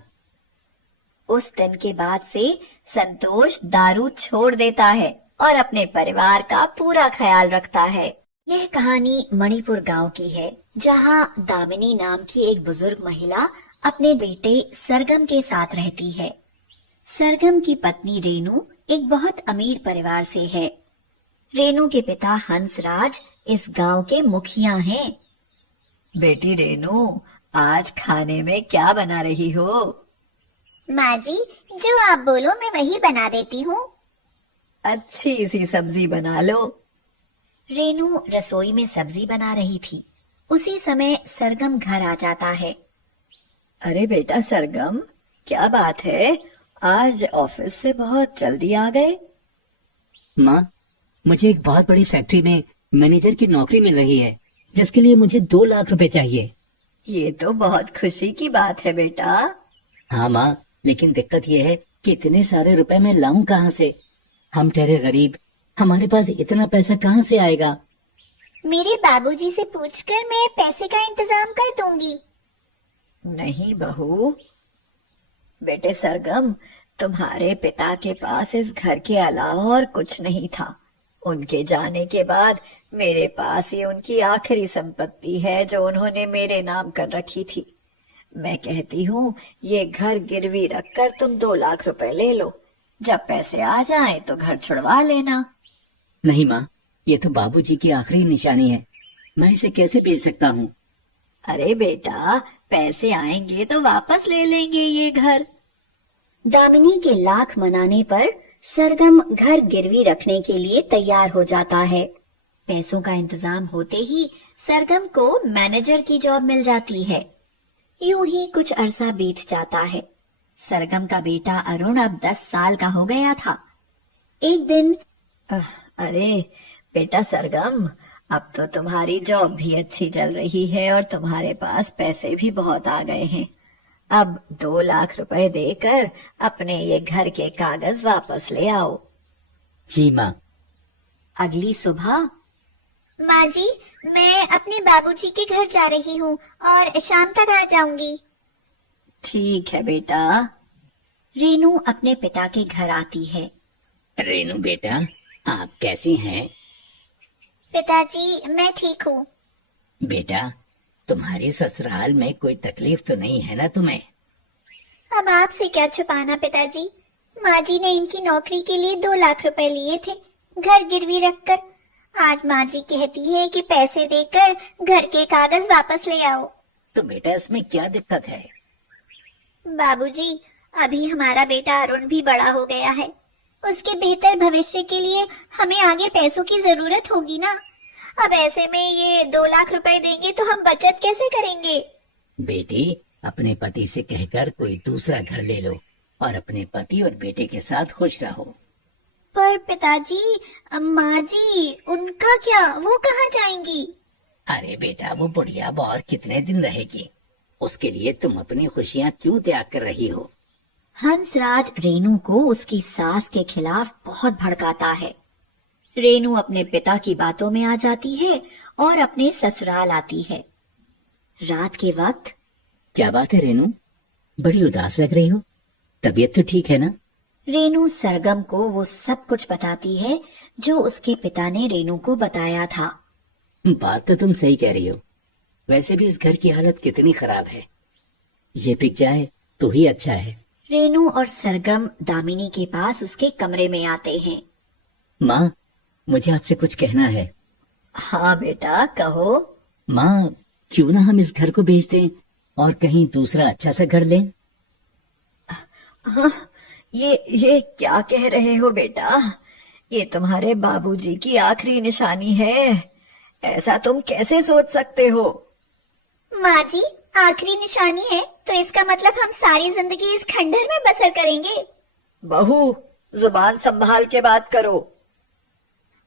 उस दिन के बाद से संतोष दारू छोड़ देता है और अपने परिवार का पूरा ख्याल रखता है। यह कहानी मणिपुर गांव की है, जहां दामिनी नाम की एक बुजुर्ग महिला अपने बेटे सरगम के साथ रहती है। सरगम की पत्नी रेनू एक बहुत अमीर परिवार से है। रेनू के पिता हंसराज इस गांव के मुखिया हैं। बेटी रेनू, आज खाने में क्या बना रही हो? माँ जी, जो आप बोलो मैं वही बना देती हूँ। अच्छी सी सब्जी बना लो। रेनू रसोई में सब्जी बना रही थी। उसी समय सरगम घर आ जाता है। अरे बेटा सरगम, क्या बात है, आज ऑफिस से बहुत जल्दी आ गए? माँ, मुझे एक बहुत बड़ी फैक्ट्री में मैनेजर की नौकरी मिल रही है, जिसके लिए मुझे 2 लाख रुपए चाहिए। ये तो बहुत खुशी की बात है बेटा। हाँ माँ, लेकिन दिक्कत ये है कि इतने सारे रुपए मैं लाऊं कहाँ से? हम ठहरे गरीब, हमारे पास इतना पैसा कहाँ से आएगा? मेरे बाबूजी से पूछकर मैं पैसे का इंतजाम कर दूंगी। नहीं बहू, बेटे सरगम, तुम्हारे पिता के पास इस घर के अलावा और कुछ नहीं था। उनके जाने के बाद मेरे पास ये उनकी आखिरी संपत्ति है जो उन्होंने मेरे नाम कर रखी थी। मैं कहती हूँ ये घर गिरवी रखकर तुम 2 लाख रुपए ले लो। जब पैसे आ जाएं तो घर छुड़वा लेना। नहीं माँ, ये तो बाबूजी की आखिरी निशानी है, मैं इसे कैसे बेच सकता हूँ? अरे बेटा, पैसे आएंगे तो वापस ले लेंगे ये घर। दामिनी के लाख मनाने पर सरगम घर गिरवी रखने के लिए तैयार हो जाता है। पैसों का इंतजाम होते ही सरगम को मैनेजर की जॉब मिल जाती है। यूं ही कुछ अरसा बीत जाता है। सरगम का बेटा अरुण अब 10 साल का हो गया था। एक दिन अरे बेटा सरगम, अब तो तुम्हारी जॉब भी अच्छी चल रही है और तुम्हारे पास पैसे भी बहुत आ गए हैं। अब 2 लाख रुपए देकर अपने ये घर के कागज वापस ले आओ। जी माँ। अगली सुबह माँ जी, मैं अपने बाबूजी के घर जा रही हूँ और शाम तक आ जाऊंगी। ठीक है बेटा। रेनू अपने पिता के घर आती है। रेनू बेटा, आप कैसी हैं? पिताजी, मैं ठीक हूँ। बेटा, तुम्हारी ससुराल में कोई तकलीफ तो नहीं है ना तुम्हें? अब आपसे क्या छुपाना पिताजी। माँ जी ने इनकी नौकरी के लिए 2 लाख रुपए लिए थे घर गिरवी रखकर। आज माँ जी कहती है कि पैसे देकर घर के कागज वापस ले आओ। तो बेटा, इसमें क्या दिक्कत है? बाबूजी, अभी हमारा बेटा अरुण भी बड़ा हो गया है। उसके बेहतर भविष्य के लिए हमें आगे पैसों की जरूरत होगी ना। अब ऐसे में ये 2 लाख रुपए देंगे तो हम बचत कैसे करेंगे? बेटी, अपने पति से कहकर कोई दूसरा घर ले लो और अपने पति और बेटे के साथ खुश रहो। पर पिताजी, माँ जी, उनका क्या? वो कहाँ जाएंगी? अरे बेटा, वो बुढ़िया और कितने दिन रहेगी? उसके लिए तुम अपनी खुशियाँ क्यों त्याग कर रही हो? हंसराज रेनू को उसकी सास के खिलाफ बहुत भड़काता है। रेनू अपने पिता की बातों में आ जाती है और अपने ससुराल आती है। रात के वक्त क्या बात है रेनू, बड़ी उदास लग रही हो? तबीयत तो ठीक है ना? रेनू सरगम को वो सब कुछ बताती है जो उसके पिता ने रेनू को बताया था। बात तो तुम सही कह रही हो। वैसे भी इस घर की हालत कितनी खराब है। ये बिक जाए तो ही अच्छा है। रेनू और सरगम दामिनी के पास उसके कमरे में आते हैं। माँ, मुझे आपसे कुछ कहना है। हाँ बेटा, कहो। माँ, क्यों ना हम इस घर को बेच दें और कहीं दूसरा अच्छा सा घर लें? हाँ, ये क्या कह रहे हो बेटा? ये तुम्हारे बाबूजी की आखिरी निशानी है। ऐसा तुम कैसे सोच सकते हो? माँ जी, आखिरी निशानी है तो इसका मतलब हम सारी जिंदगी इस खंडहर में बसर करेंगे। बहू, जुबान संभाल के बात करो।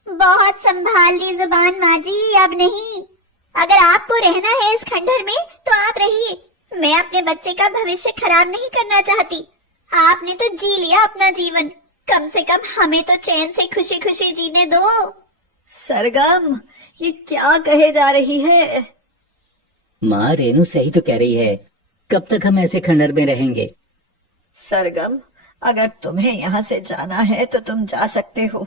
बहुत संभाल ली जुबान माँ जी, अब नहीं। अगर आपको रहना है इस खंडहर में तो आप रहिए। मैं अपने बच्चे का भविष्य खराब नहीं करना चाहती। आपने तो जी लिया अपना जीवन, कम से कम हमें तो चैन से खुशी खुशी जीने दो। सरगम, ये क्या कहे जा रही है? माँ, रेनू सही तो कह रही है। कब तक हम ऐसे खंडहर में रहेंगे? सरगम, अगर तुम्हें यहाँ से जाना है तो तुम जा सकते हो।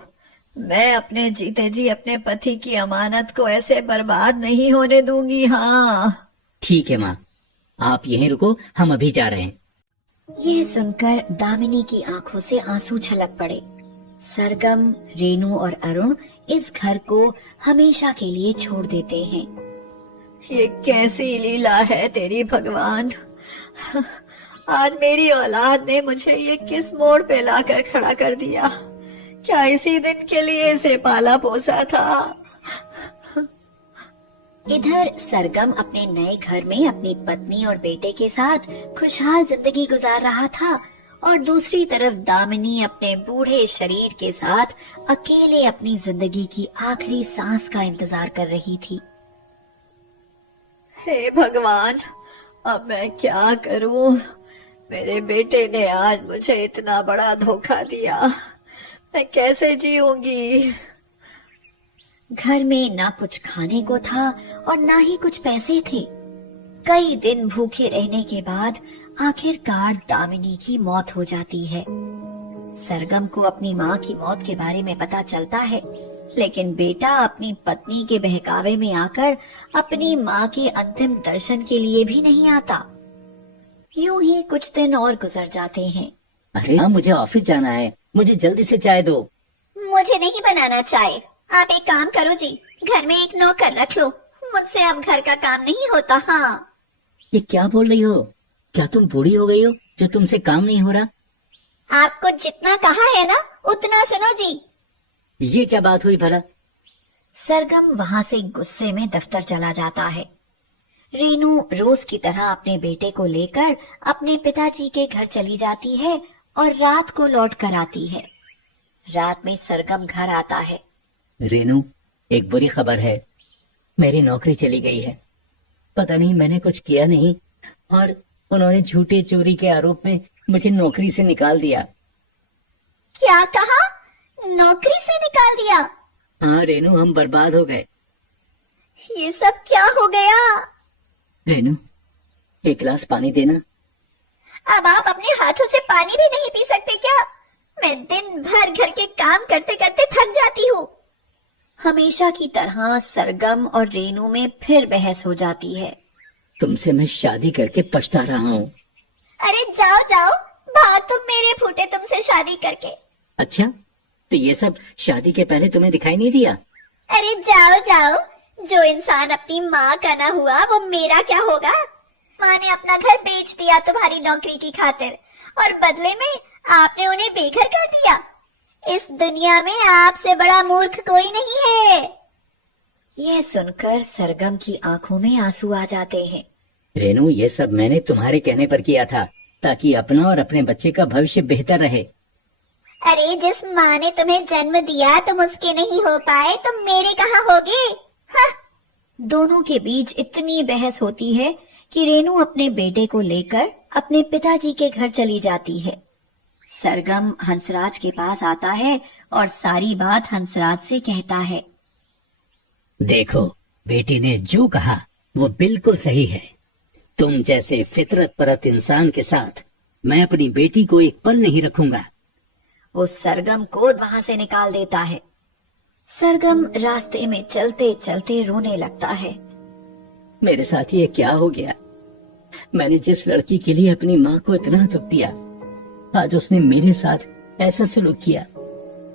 मैं अपने जीते जी अपने पति की अमानत को ऐसे बर्बाद नहीं होने दूंगी। हाँ ठीक है माँ, आप यहीं रुको, हम अभी जा रहे हैं। यह सुनकर दामिनी की आंखों से आंसू छलक पड़े। सरगम, रेनू और अरुण इस घर को हमेशा के लिए छोड़ देते हैं। ये कैसी लीला है तेरी भगवान। आज मेरी औलाद ने मुझे ये किस मोड़ पे लाकर खड़ा कर दिया। क्या इसी दिन के लिए इसे पाला पोसा था? इधर सरगम अपने नए घर में अपनी पत्नी और बेटे के साथ खुशहाल जिंदगी गुजार रहा था और दूसरी तरफ दामिनी अपने बूढ़े शरीर के साथ अकेले अपनी जिंदगी की आखिरी सांस का इंतजार कर रही थी। हे भगवान, अब मैं क्या करूं? मेरे बेटे ने आज मुझे इतना बड़ा धोखा दिया। मैं कैसे जीऊंगी? घर में ना कुछ खाने को था और ना ही कुछ पैसे थे। कई दिन भूखे रहने के बाद आखिरकार दामिनी की मौत हो जाती है। सरगम को अपनी माँ की मौत के बारे में पता चलता है, लेकिन बेटा अपनी पत्नी के बहकावे में आकर अपनी माँ के अंतिम दर्शन के लिए भी नहीं आता। यूं ही कुछ दिन और गुजर जाते हैं। अरे हाँ, मुझे ऑफिस जाना है, मुझे जल्दी से चाय दो। मुझे नहीं बनाना चाय। आप एक काम करो जी, घर में एक नौकर रख लो। मुझसे अब घर का काम नहीं होता। हाँ, ये क्या बोल रही हो? क्या तुम बूढ़ी हो गई हो जो तुमसे काम नहीं हो रहा? आपको जितना कहा है ना उतना सुनो जी। ये क्या बात हुई भला? सरगम वहां से गुस्से में दफ्तर चला जाता है। रेनू रोज की तरह अपने बेटे को लेकर अपने पिताजी के घर चली जाती है और रात को लौट कर आती है। रात में सरगम घर आता है। रेनू, एक बुरी खबर है, मेरी नौकरी चली गई है। पता नहीं मैंने कुछ किया नहीं और उन्होंने झूठे चोरी के आरोप में मुझे नौकरी से निकाल दिया। क्या कहा? नौकरी से निकाल दिया? हाँ रेनू, हम बर्बाद हो गए। ये सब क्या हो गया? रेनू, एक गिलास पानी देना। अब आप अपने हाथों से पानी भी नहीं पी सकते क्या? मैं दिन भर घर के काम करते करते थक जाती हूँ। हमेशा की तरह सरगम और रेनू में फिर बहस हो जाती है। तुमसे मैं शादी करके पछता रहा हूँ। अरे जाओ जाओ, भाग तुम मेरे फूटे तुमसे शादी करके। अच्छा, तो ये सब शादी के पहले तुम्हें दिखाई नहीं दिया? अरे जाओ जाओ, जो इंसान अपनी माँ का ना हुआ वो मेरा क्या होगा? माँ ने अपना घर बेच दिया तुम्हारी नौकरी की खातिर और बदले में आपने उन्हें बेघर कर दिया। इस दुनिया में आपसे बड़ा मूर्ख कोई नहीं है। यह सुनकर सरगम की आंखों में आंसू आ जाते हैं। रेनू, ये सब मैंने तुम्हारे कहने पर किया था ताकि अपना और अपने बच्चे का भविष्य बेहतर रहे। अरे जिस माँ ने तुम्हें जन्म दिया तुम उसके नहीं हो पाए, तुम मेरे कहाँ होगे? हाँ। दोनों के बीच इतनी बहस होती है कि रेनू अपने बेटे को लेकर अपने पिताजी के घर चली जाती है। सरगम हंसराज के पास आता है और सारी बात हंसराज से कहता है। देखो, बेटी ने जो कहा वो बिल्कुल सही है। तुम जैसे फितरत परत इंसान के साथ मैं अपनी बेटी को एक पल नहीं रखूंगा। वो सरगम को वहां से निकाल देता है। सरगम रास्ते में चलते चलते रोने लगता है। मेरे साथ ये क्या हो गया? मैंने जिस लड़की के लिए अपनी माँ को इतना दुख दिया, आज उसने मेरे साथ ऐसा सलूक किया।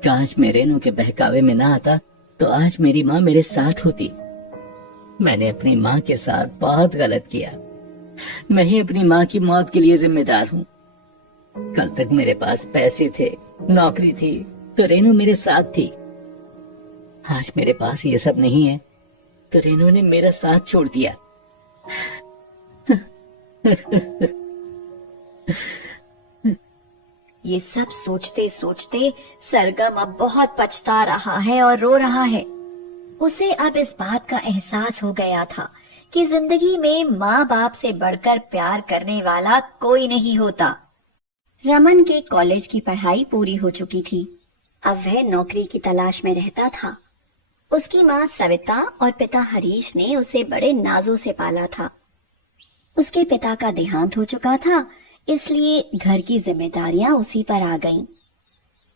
काश मैं रेनू के बहकावे में ना आता तो आज मेरी माँ मेरे साथ होती। मैंने अपनी माँ के साथ बहुत गलत किया। मैं ही अपनी माँ की मौत के लिए जिम्मेदार हूँ। कल तक मेरे पास पैसे थे, नौकरी थी, तो रेनू मेरे साथ थी। आज मेरे पास ये सब नहीं है तो रेनू ने मेरा साथ छोड़ दिया। ये सब सोचते सोचते सरगम अब बहुत पछता रहा है और रो रहा है। उसे अब इस बात का एहसास हो गया था कि जिंदगी में माँ बाप से बढ़कर प्यार करने वाला कोई नहीं होता। रमन के कॉलेज की पढ़ाई पूरी हो चुकी थी। अब वह नौकरी की तलाश में रहता था। उसकी माँ सविता और पिता हरीश ने उसे बड़े नाजों से पाला था। उसके पिता का देहांत हो चुका था, इसलिए घर की जिम्मेदारियां उसी पर आ गईं।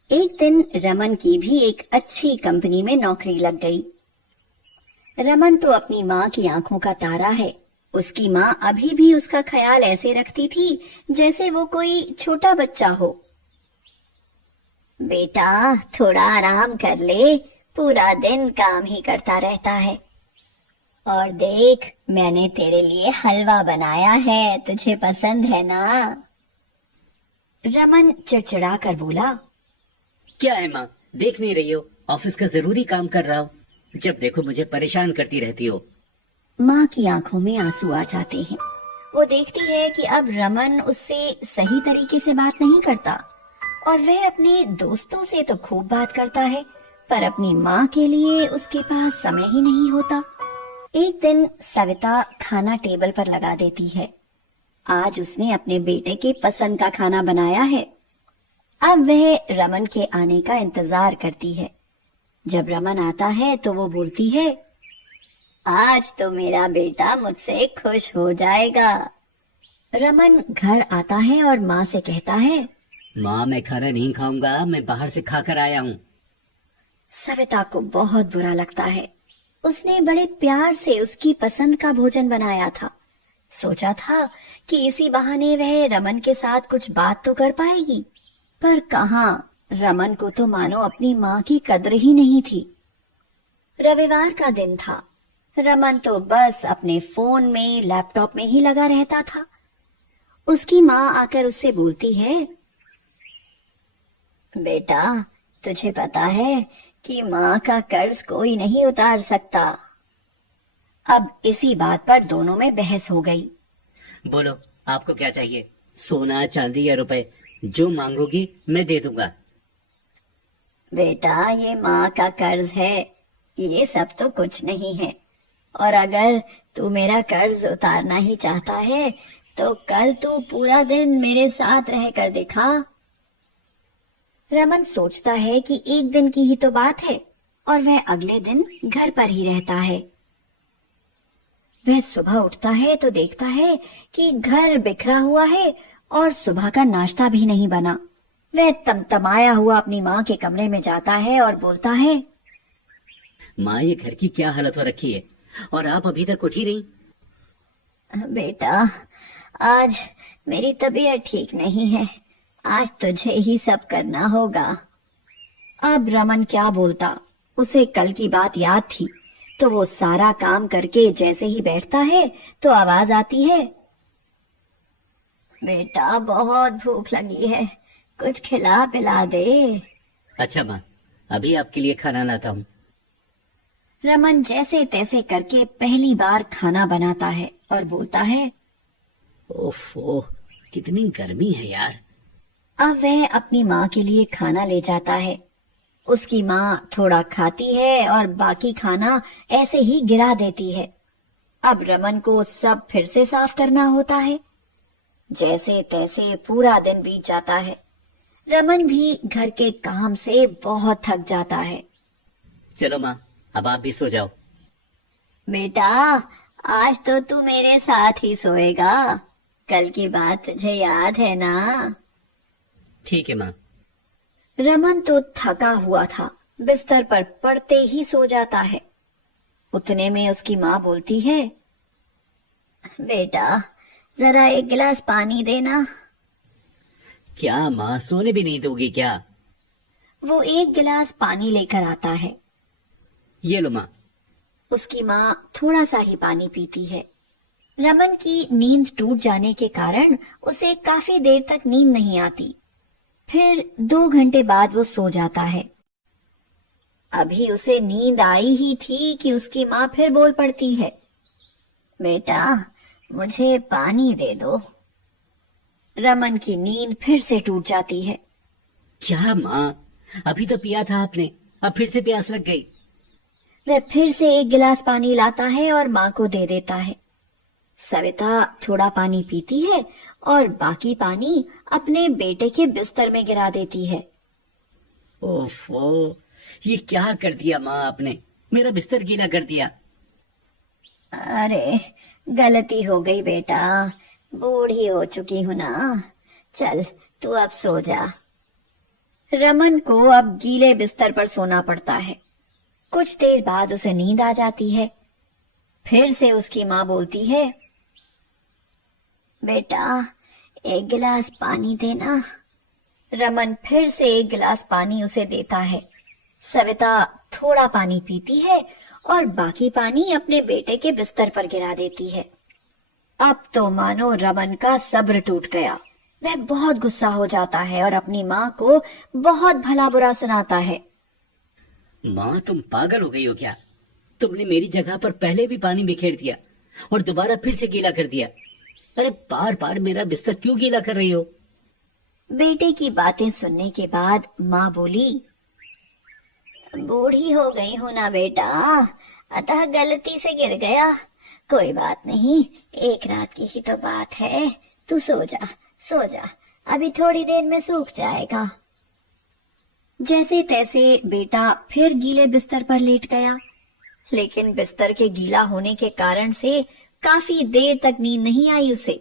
एक दिन रमन की भी एक अच्छी कंपनी में नौकरी लग गई। रमन तो अपनी माँ की आंखों का तारा है। उसकी माँ अभी भी उसका ख्याल ऐसे रखती थी जैसे वो कोई छोटा बच्चा हो। बेटा थोड़ा आराम कर ले, पूरा दिन काम ही करता रहता है। और देख, मैंने तेरे लिए हलवा बनाया है, तुझे पसंद है ना? रमन चिड़चिड़ा कर बोला। क्या है माँ, देख नहीं रही हो? ऑफिस का जरूरी काम कर रहा हूँ। जब देखो मुझे परेशान करती रहती हो। माँ की आंखों में आंसू आ जाते हैं। वो देखती है कि अब रमन उससे सही तरीके से बात नहीं करता और वह अपने दोस्तों से तो खूब बात करता है, पर अपनी माँ के लिए उसके पास समय ही नहीं होता। एक दिन सविता खाना टेबल पर लगा देती है। आज उसने अपने बेटे के पसंद का खाना बनाया है। अब वह रमन के आने का इंतजार करती है। जब रमन आता है तो वो बोलती है, आज तो मेरा बेटा मुझसे खुश हो जाएगा। रमन घर आता है और माँ से कहता है, माँ मैं खाना नहीं खाऊंगा, मैं बाहर से खाकर आया हूँ। सविता को बहुत बुरा लगता है। उसने बड़े प्यार से उसकी पसंद का भोजन बनाया था। सोचा था कि इसी बहाने वह रमन के साथ कुछ बात तो कर पाएगी, पर कहाँ, रमन को तो मानो अपनी माँ की कद्र ही नहीं थी। रविवार का दिन था। रमन तो बस अपने फोन में, लैपटॉप में ही लगा रहता था। उसकी माँ आकर उससे बोलती है, बेटा तुझे पता है कि माँ का कर्ज कोई नहीं उतार सकता। अब इसी बात पर दोनों में बहस हो गई। बोलो आपको क्या चाहिए, सोना चांदी या रुपए, जो मांगोगी मैं दे दूंगा। बेटा ये माँ का कर्ज है, ये सब तो कुछ नहीं है। और अगर तू मेरा कर्ज उतारना ही चाहता है तो कल तू पूरा दिन मेरे साथ रह कर दिखा। रमन सोचता है कि एक दिन की ही तो बात है और वह अगले दिन घर पर ही रहता है। वह सुबह उठता है तो देखता है कि घर बिखरा हुआ है और सुबह का नाश्ता भी नहीं बना। वह तमतमाया हुआ अपनी माँ के कमरे में जाता है और बोलता है, माँ ये घर की क्या हालत हो रखी है और आप अभी तक उठी नहीं? बेटा आज मेरी तबीयत ठीक नहीं है, आज तुझे ही सब करना होगा। अब रमन क्या बोलता, उसे कल की बात याद थी, तो वो सारा काम करके जैसे ही बैठता है तो आवाज आती है, बेटा बहुत भूख लगी है, कुछ खिला पिला दे। अच्छा माँ, अभी आपके लिए खाना लाता हूँ। रमन जैसे तैसे करके पहली बार खाना बनाता है और बोलता है, ओफो कितनी गर्मी है यार। अब वह अपनी माँ के लिए खाना ले जाता है। उसकी माँ थोड़ा खाती है और बाकी खाना ऐसे ही गिरा देती है। अब रमन को सब फिर से साफ करना होता है। जैसे तैसे पूरा दिन बीत जाता है। रमन भी घर के काम से बहुत थक जाता है। चलो माँ, अब आप भी सो जाओ। बेटा आज तो तू मेरे साथ ही सोएगा, कल की बात तुझे याद है ना? ठीक है माँ। रमन तो थका हुआ था, बिस्तर पर पड़ते ही सो जाता है। उतने में उसकी माँ बोलती है, बेटा जरा एक गिलास पानी देना। क्या माँ, सोने भी नहीं दोगी क्या? वो एक गिलास पानी लेकर आता है। ये लो माँ। उसकी माँ थोड़ा सा ही पानी पीती है। रमन की नींद टूट जाने के कारण उसे काफी देर तक नींद नहीं आती। फिर 2 घंटे बाद वो सो जाता है। अभी उसे नींद आई ही थी कि उसकी माँ फिर बोल पड़ती है, बेटा मुझे पानी दे दो। रमन की नींद फिर से टूट जाती है। क्या माँ, अभी तो पिया था आपने, अब फिर से प्यास लग गई। वह फिर से एक गिलास पानी लाता है और माँ को दे देता है। सविता थोड़ा पानी पीती है और बाकी पानी अपने बेटे के बिस्तर में गिरा देती है। ओफो, ये क्या कर दिया माँ आपने, मेरा बिस्तर गीला कर दिया। अरे गलती हो गई बेटा, बूढ़ी हो चुकी हूं ना, चल तू अब सो जा। रमन को अब गीले बिस्तर पर सोना पड़ता है। कुछ देर बाद उसे नींद आ जाती है। फिर से उसकी माँ बोलती है, बेटा एक गिलास पानी देना। रमन फिर से एक गिलास पानी उसे देता है। सविता थोड़ा पानी पीती है और बाकी पानी अपने बेटे के बिस्तर पर गिरा देती है। अब तो मानो रमन का सब्र टूट गया। वह बहुत गुस्सा हो जाता है और अपनी माँ को बहुत भला बुरा सुनाता है। माँ तुम पागल हो गई हो क्या? तुमने मेरी जगह पर पहले भी पानी बिखेर दिया और दोबारा फिर से गीला कर दिया। अरे बार बार मेरा बिस्तर क्यों गीला कर रही हो? बेटे की बातें सुनने के बाद माँ बोली, बूढ़ी हो गई हूं ना बेटा, अतः गलती से गिर गया, कोई बात नहीं, एक रात की ही तो बात है, तू सो जा, अभी थोड़ी देर में सूख जाएगा। जैसे तैसे बेटा फिर गीले बिस्तर पर लेट गया, लेकिन बिस्तर के गीला होने के कारण से काफी देर तक नींद नहीं आई उसे।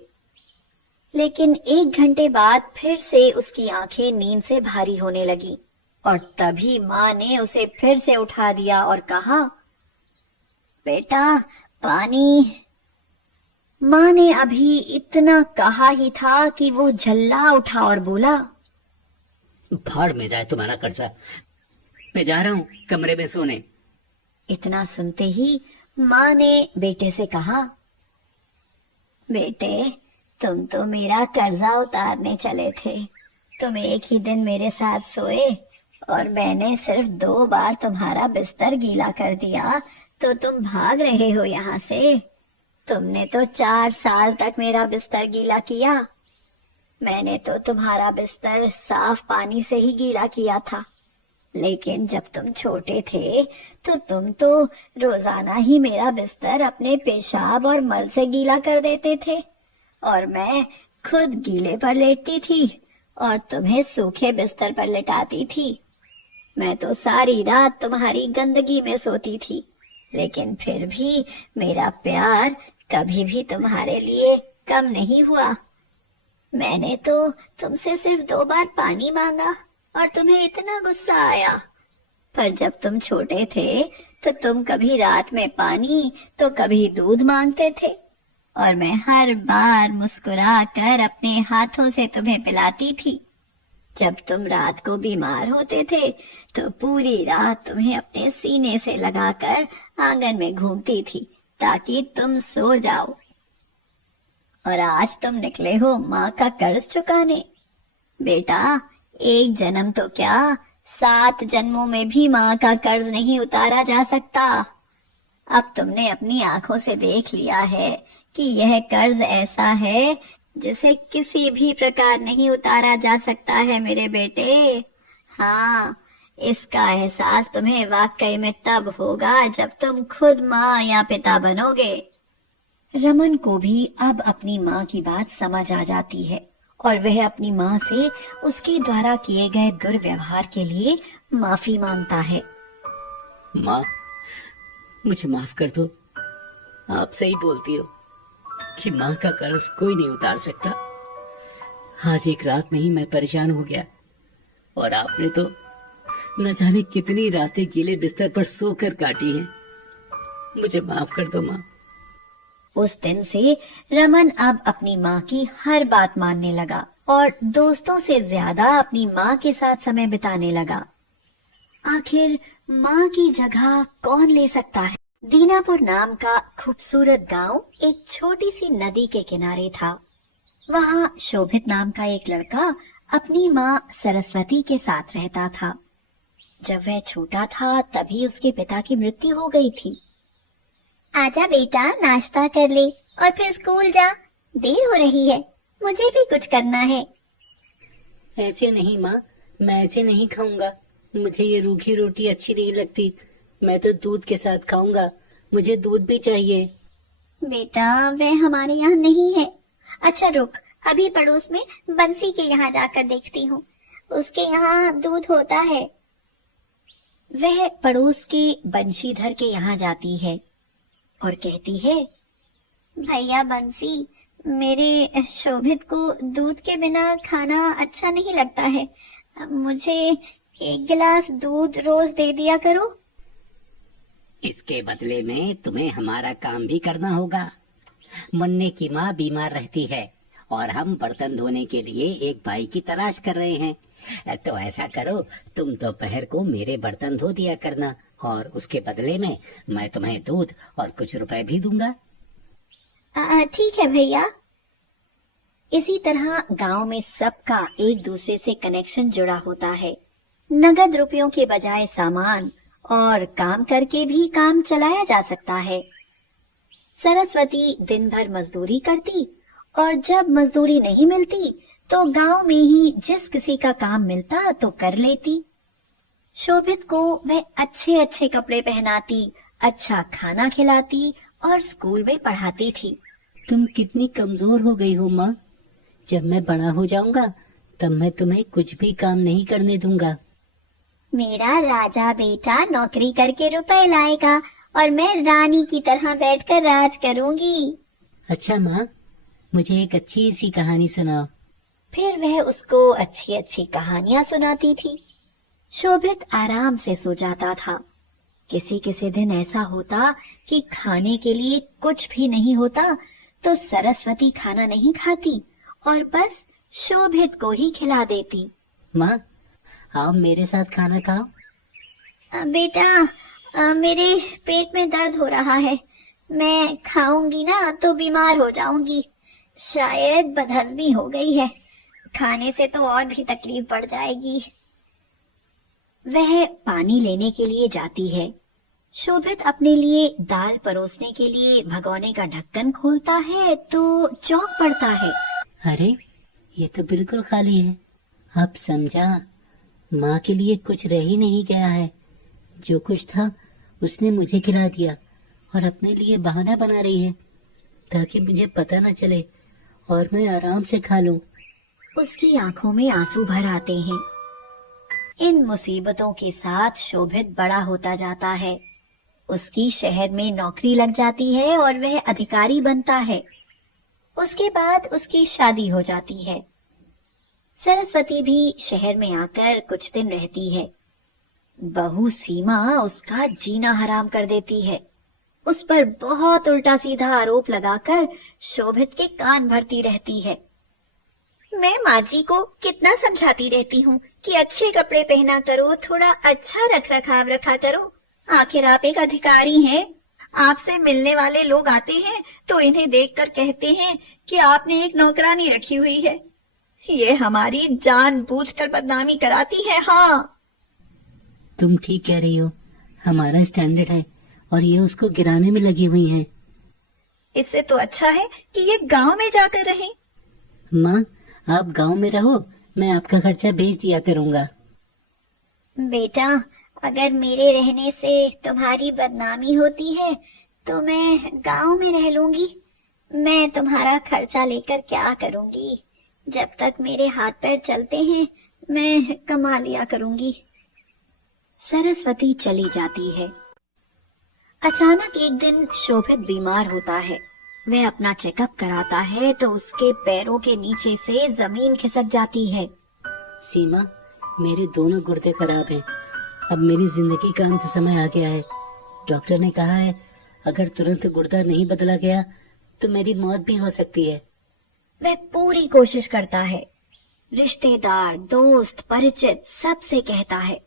लेकिन 1 घंटे बाद फिर से उसकी आंखें नींद से भारी होने लगी और तभी माँ ने उसे फिर से उठा दिया और कहा, बेटा पानी। माँ ने अभी इतना कहा ही था कि वो झल्ला उठा और बोला, भाड़ में जाए तुम्हारा कर्जा, मैं जा रहा हूँ कमरे में सोने। इतना सुनते ही माँ ने बेटे से कहा, बेटे तुम तो मेरा कर्जा उतारने चले थे। तुम एक ही दिन मेरे साथ सोए और मैंने सिर्फ 2 बार तुम्हारा बिस्तर गीला कर दिया तो तुम भाग रहे हो यहाँ से। तुमने तो 4 साल तक मेरा बिस्तर गीला किया। मैंने तो तुम्हारा बिस्तर साफ पानी से ही गीला किया था, लेकिन जब तुम छोटे थे तो तुम तो रोजाना ही मेरा बिस्तर अपने पेशाब और मल से गीला कर देते थे और मैं खुद गीले पर लेटती थी और तुम्हें सूखे बिस्तर पर लेटाती थी। मैं तो सारी रात तुम्हारी गंदगी में सोती थी, लेकिन फिर भी मेरा प्यार कभी भी तुम्हारे लिए कम नहीं हुआ। मैंने तो तुमसे सिर्फ 2 बार पानी मांगा और तुम्हें इतना गुस्सा आया, पर जब तुम छोटे थे तो तुम कभी रात में पानी तो कभी दूध मांगते थे और मैं हर बार मुस्कुरा कर अपने हाथों से तुम्हें पिलाती थी। जब तुम रात को बीमार होते थे तो पूरी रात तुम्हें अपने सीने से लगाकर आंगन में घूमती थी ताकि तुम सो जाओ। और आज तुम निकले हो माँ का कर्ज चुकाने। बेटा, 1 जन्म तो क्या 7 जन्मों में भी माँ का कर्ज नहीं उतारा जा सकता। अब तुमने अपनी आंखों से देख लिया है कि यह कर्ज ऐसा है जिसे किसी भी प्रकार नहीं उतारा जा सकता है मेरे बेटे। हाँ, इसका एहसास तुम्हें वाकई में तब होगा जब तुम खुद माँ या पिता बनोगे। रमन को भी अब अपनी माँ की बात समझ आ जाती है और वह अपनी माँ से उसके द्वारा किए गए दुर्व्यवहार के लिए माफी मांगता है। माँ, मुझे माफ कर दो। आप सही बोलती हो कि माँ का कर्ज कोई नहीं उतार सकता। आज एक रात में ही मैं परेशान हो गया और आपने तो न जाने कितनी रातें गीले बिस्तर पर सोकर काटी हैं। मुझे माफ कर दो माँ। उस दिन से रमन अब अपनी माँ की हर बात मानने लगा और दोस्तों से ज्यादा अपनी माँ के साथ समय बिताने लगा। आखिर माँ की जगह कौन ले सकता है? दीनापुर नाम का खूबसूरत गांव एक छोटी सी नदी के किनारे था। वहाँ शोभित नाम का एक लड़का अपनी माँ सरस्वती के साथ रहता था। जब वह छोटा था तभी उसके पिता की मृत्यु हो गई थी। आजा बेटा, नाश्ता कर ले और फिर स्कूल जा। देर हो रही है, मुझे भी कुछ करना है। ऐसे नहीं माँ, मैं ऐसे नहीं खाऊंगा। मुझे ये रूखी रोटी अच्छी नहीं लगती। मैं तो दूध के साथ खाऊंगा। मुझे दूध भी चाहिए। बेटा, वह हमारे यहाँ नहीं है। अच्छा रुक, अभी पड़ोस में बंसी के यहाँ जाकर देखती हूँ, उसके यहाँ दूध होता है। वह पड़ोस के बंशीधर के यहाँ जाती है और कहती है, भैया बंसी, मेरे शोभित को दूध के बिना खाना अच्छा नहीं लगता है। मुझे 1 गिलास दूध रोज दे दिया करो। इसके बदले में तुम्हें हमारा काम भी करना होगा। मुन्ने की माँ बीमार रहती है और हम बर्तन धोने के लिए एक भाई की तलाश कर रहे हैं। तो ऐसा करो, तुम दोपहर को मेरे बर्तन धो दिया करना और उसके बदले में मैं तुम्हें दूध और कुछ रुपए भी दूंगा। ठीक है भैया। इसी तरह गांव में सबका एक दूसरे से कनेक्शन जुड़ा होता है। नगद रुपयों के बजाय सामान और काम करके भी काम चलाया जा सकता है। सरस्वती दिन भर मजदूरी करती और जब मजदूरी नहीं मिलती तो गांव में ही जिस किसी का काम मिलता तो कर लेती। शोभित को वह अच्छे अच्छे कपड़े पहनाती, अच्छा खाना खिलाती और स्कूल में पढ़ाती थी। तुम कितनी कमजोर हो गई हो माँ। जब मैं बड़ा हो जाऊंगा तब मैं तुम्हें कुछ भी काम नहीं करने दूंगा। मेरा राजा बेटा नौकरी करके रुपए लाएगा और मैं रानी की तरह बैठकर राज करूंगी। अच्छा माँ, मुझे एक अच्छी सी कहानी सुनाओ। फिर वह उसको अच्छी अच्छी कहानियां सुनाती थी। शोभित आराम से सो जाता था। किसी किसी दिन ऐसा होता कि खाने के लिए कुछ भी नहीं होता तो सरस्वती खाना नहीं खाती और बस शोभित को ही खिला देती। माँ, आओ मेरे साथ खाना खाओ। बेटा मेरे पेट में दर्द हो रहा है, मैं खाऊंगी ना तो बीमार हो जाऊंगी। शायद बदहजमी हो गई है, खाने से तो और भी तकलीफ बढ़ जाएगी। वह पानी लेने के लिए जाती है। शोभित अपने लिए दाल परोसने के लिए भगोने का ढक्कन खोलता है तो चौंक पड़ता है। अरे, ये तो बिल्कुल खाली है। अब समझा, माँ के लिए कुछ रह ही नहीं गया है। जो कुछ था उसने मुझे खिला दिया और अपने लिए बहाना बना रही है ताकि मुझे पता न चले और मैं आराम से खा लूं। उसकी आंखों में आंसू भर आते हैं। इन मुसीबतों के साथ शोभित बड़ा होता जाता है। उसकी शहर में नौकरी लग जाती है और वह अधिकारी बनता है। उसके बाद उसकी शादी हो जाती है। सरस्वती भी शहर में आकर कुछ दिन रहती है। बहू सीमा उसका जीना हराम कर देती है। उस पर बहुत उल्टा सीधा आरोप लगाकर शोभित के कान भरती रहती है। मैं माँ जी को कितना समझाती रहती हूँ कि अच्छे कपड़े पहना करो, थोड़ा अच्छा रख रखाव रखा करो। आखिर आप एक अधिकारी हैं, आपसे मिलने वाले लोग आते हैं तो इन्हें देखकर कहते हैं कि आपने एक नौकरानी रखी हुई है। ये हमारी जानबूझकर बदनामी कराती है। हाँ, तुम ठीक कह रही हो। हमारा स्टैंडर्ड है और ये उसको गिराने में लगी हुई हैं। इससे तो अच्छा है कि ये गांव में जाकर रहें। माँ, आप गांव में रहो, मैं आपका खर्चा भेज दिया करूँगा। बेटा अगर मेरे रहने से तुम्हारी बदनामी होती है तो मैं गांव में रह लूंगी। मैं तुम्हारा खर्चा लेकर क्या करूंगी? जब तक मेरे हाथ पैर चलते हैं मैं कमा लिया करूंगी। सरस्वती चली जाती है। अचानक एक दिन शोभित बीमार होता है। वह अपना चेकअप कराता है तो उसके पैरों के नीचे से जमीन खिसक जाती है। सीमा, मेरे दोनों गुर्दे खराब हैं। अब मेरी जिंदगी का अंत समय आ गया है। डॉक्टर ने कहा है अगर तुरंत गुर्दा नहीं बदला गया तो मेरी मौत भी हो सकती है। वह पूरी कोशिश करता है। रिश्तेदार, दोस्त, परिचित सबसे कहता है,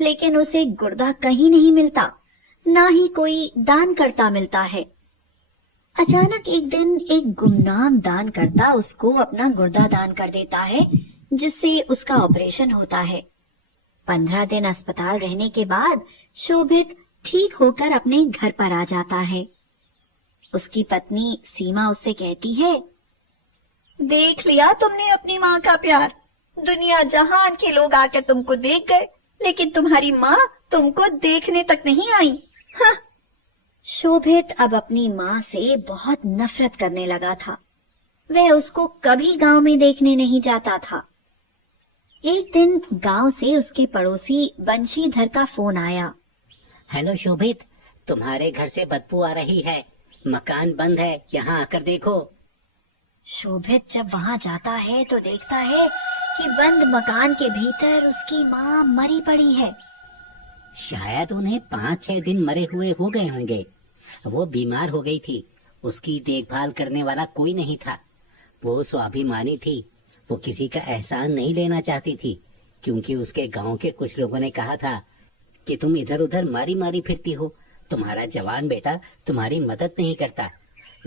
लेकिन उसे गुर्दा कहीं नहीं मिलता, ना ही कोई दान करता मिलता है। अचानक एक दिन एक गुमनाम दान करता उसको अपना गुर्दा दान कर देता है, जिससे उसका ऑपरेशन होता है। 15 दिन अस्पताल रहने के बाद शोभित ठीक होकर अपने घर पर आ जाता है। उसकी पत्नी सीमा उससे कहती है, देख लिया तुमने अपनी माँ का प्यार। दुनिया जहान के लोग आकर तुमको देख गए, लेकिन तुम्हारी माँ तुमको देखने तक नहीं आई। हाँ। शोभित अब अपनी माँ से बहुत नफरत करने लगा था। वह उसको कभी गांव में देखने नहीं जाता था। एक दिन गांव से उसके पड़ोसी बंशीधर का फोन आया। हेलो शोभित, तुम्हारे घर से बदबू आ रही है। मकान बंद है, यहाँ आकर देखो। शोभित जब वहां जाता है तो देखता है कि बंद मकान के भीतर उसकी माँ मरी पड़ी है। शायद उन्हें 5-6 दिन मरे हुए हो गए होंगे। वो बीमार हो गई थी। उसकी देखभाल करने वाला कोई नहीं था। वो स्वाभिमानी थी। वो किसी का एहसान नहीं लेना चाहती थी, क्योंकि उसके गांव के कुछ लोगों ने कहा था कि तुम इधर उधर मारी मारी फिरती हो, तुम्हारा जवान बेटा तुम्हारी मदद नहीं करता,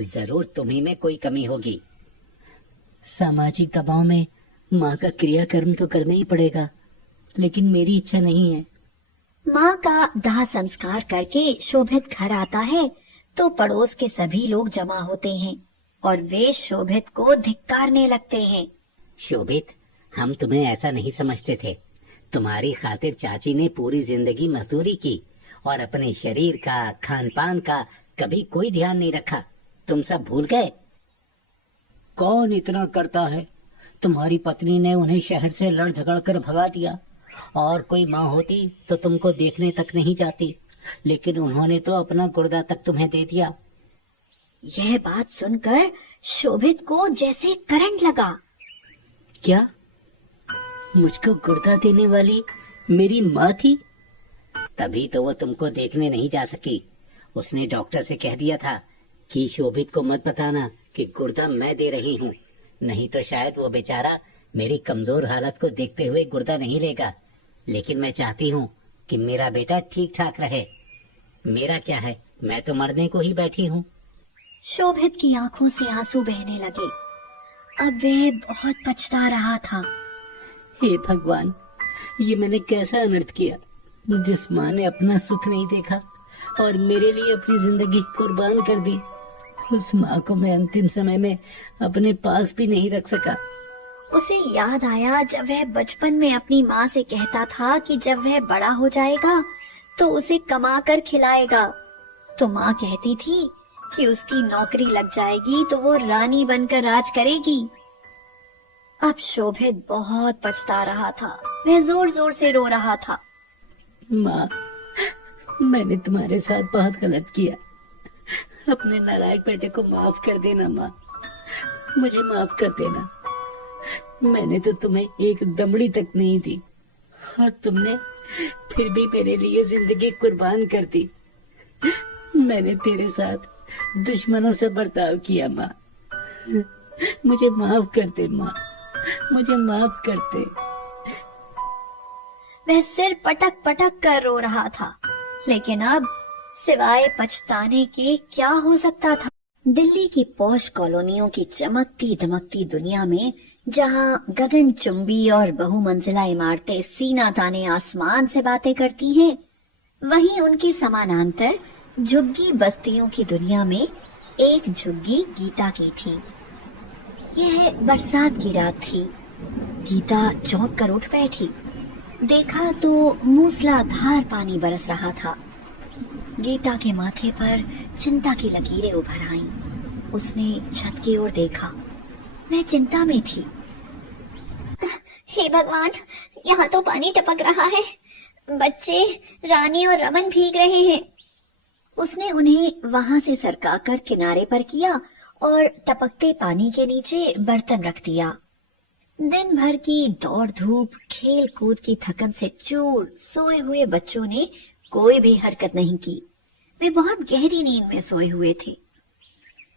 जरूर तुम्ही में कोई कमी होगी। सामाजिक दबाव में माँ का क्रियाकर्म तो करना ही पड़ेगा, लेकिन मेरी इच्छा नहीं है। माँ का दाह संस्कार करके शोभित घर आता है तो पड़ोस के सभी लोग जमा होते हैं और वे शोभित को धिक्कारने लगते हैं। शोभित, हम तुम्हें ऐसा नहीं समझते थे। तुम्हारी खातिर चाची ने पूरी जिंदगी मजदूरी की और अपने शरीर का, खान पान का कभी कोई ध्यान नहीं रखा। तुम सब भूल गए। कौन इतना करता है? तुम्हारी पत्नी ने उन्हें शहर से लड़ झगड़ कर भगा दिया और कोई माँ होती तो तुमको देखने तक नहीं जाती, लेकिन उन्होंने तो अपना गुर्दा तक तुम्हें दे दिया। यह बात सुनकर शोभित को जैसे करंट लगा। क्या मुझको गुर्दा देने वाली मेरी माँ थी? तभी तो वो तुमको देखने नहीं जा सकी। उसने डॉक्टर से कह दिया था कि शोभित को मत बताना कि गुर्दा मैं दे रही हूँ, नहीं तो शायद वो बेचारा मेरी कमजोर हालत को देखते हुए गुर्दा नहीं लेगा। लेकिन मैं चाहती हूँ कि मेरा बेटा ठीक ठाक रहे। मेरा क्या है, मैं तो मरने को ही बैठी हूँ। शोभित की आंखों से आंसू बहने लगे। अब वह बहुत पछता रहा था। हे भगवान, ये मैंने कैसा अनर्थ किया। जिस माँ ने अपना सुख नहीं देखा और मेरे लिए अपनी जिंदगी कुर्बान कर दी, उस माँ को मैं अंतिम समय में अपने पास भी नहीं रख सका। उसे याद आया जब वह बचपन में अपनी माँ से कहता था कि जब वह बड़ा हो जाएगा तो उसे कमा कर खिलाएगा। तो माँ कहती थी कि उसकी नौकरी लग जाएगी तो वो रानी बनकर राज करेगी। अब शोभित बहुत पछता रहा था। वह जोर जोर से रो रहा था। माँ, मैंने तुम्हारे साथ बहुत गलत किया। अपने नालायक बेटे को माफ कर देना माँ, मुझे माफ कर देना। मैंने तो तुम्हें एक दमड़ी तक नहीं दी और तुमने फिर भी मेरे लिए जिंदगी कुर्बान कर दी। मैंने तेरे साथ दुश्मनों से बर्ताव किया माँ, मुझे माफ कर दे माँ, मुझे माफ कर दे। वह सिर पटक पटक कर रो रहा था, लेकिन अब सिवाय पछताने के क्या हो सकता था। दिल्ली की पॉश कॉलोनियों की चमकती दमकती दुनिया में, जहां गगनचुंबी और बहुमंजिला इमारतें सीना ताने आसमान से बातें करती हैं, वहीं उनके समानांतर झुग्गी बस्तियों की दुनिया में एक झुग्गी गीता की थी। यह बरसात की रात थी। गीता चौंक कर उठ बैठी। देखा तो मूसलाधार पानी बरस रहा था। गीता के माथे पर चिंता की लकीरें उभर आईं। उसने छत की ओर देखा। वह चिंता में थी। हे भगवान, यहाँ तो पानी टपक रहा है। बच्चे, रानी और रमन भीग रहे हैं। उसने उन्हें वहां से सरकाकर किनारे पर किया और टपकते पानी के नीचे बर्तन रख दिया। दिन भर की दौड़ धूप, खेल कूद की थकन से चूर सोए हुए बच्चों ने कोई भी हरकत नहीं की। वे बहुत गहरी नींद में सोए हुए थे।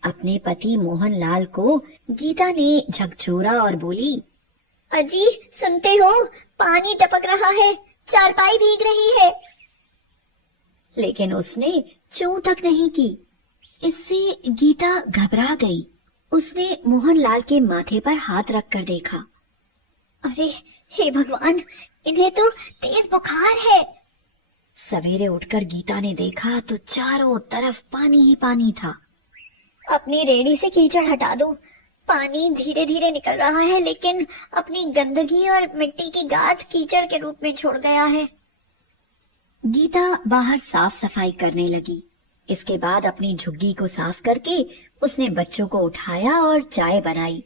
अपने पति मोहन लाल को गीता ने झकझोरा और बोली, अजी सुनते हो, पानी टपक रहा है, चारपाई भीग रही है। लेकिन उसने चूं तक नहीं की। इससे गीता घबरा गई। उसने मोहन लाल के माथे पर हाथ रखकर देखा। अरे हे भगवान, इन्हें तो तेज बुखार है। सवेरे उठकर गीता ने देखा तो चारों तरफ पानी ही पानी था। अपनी रेड़ी से कीचड़ हटा दो। पानी धीरे धीरे निकल रहा है, लेकिन अपनी गंदगी और मिट्टी की गाद कीचड़ के रूप में छोड़ गया है। गीता बाहर साफ सफाई करने लगी। इसके बाद अपनी झुग्गी को साफ करके उसने बच्चों को उठाया और चाय बनाई।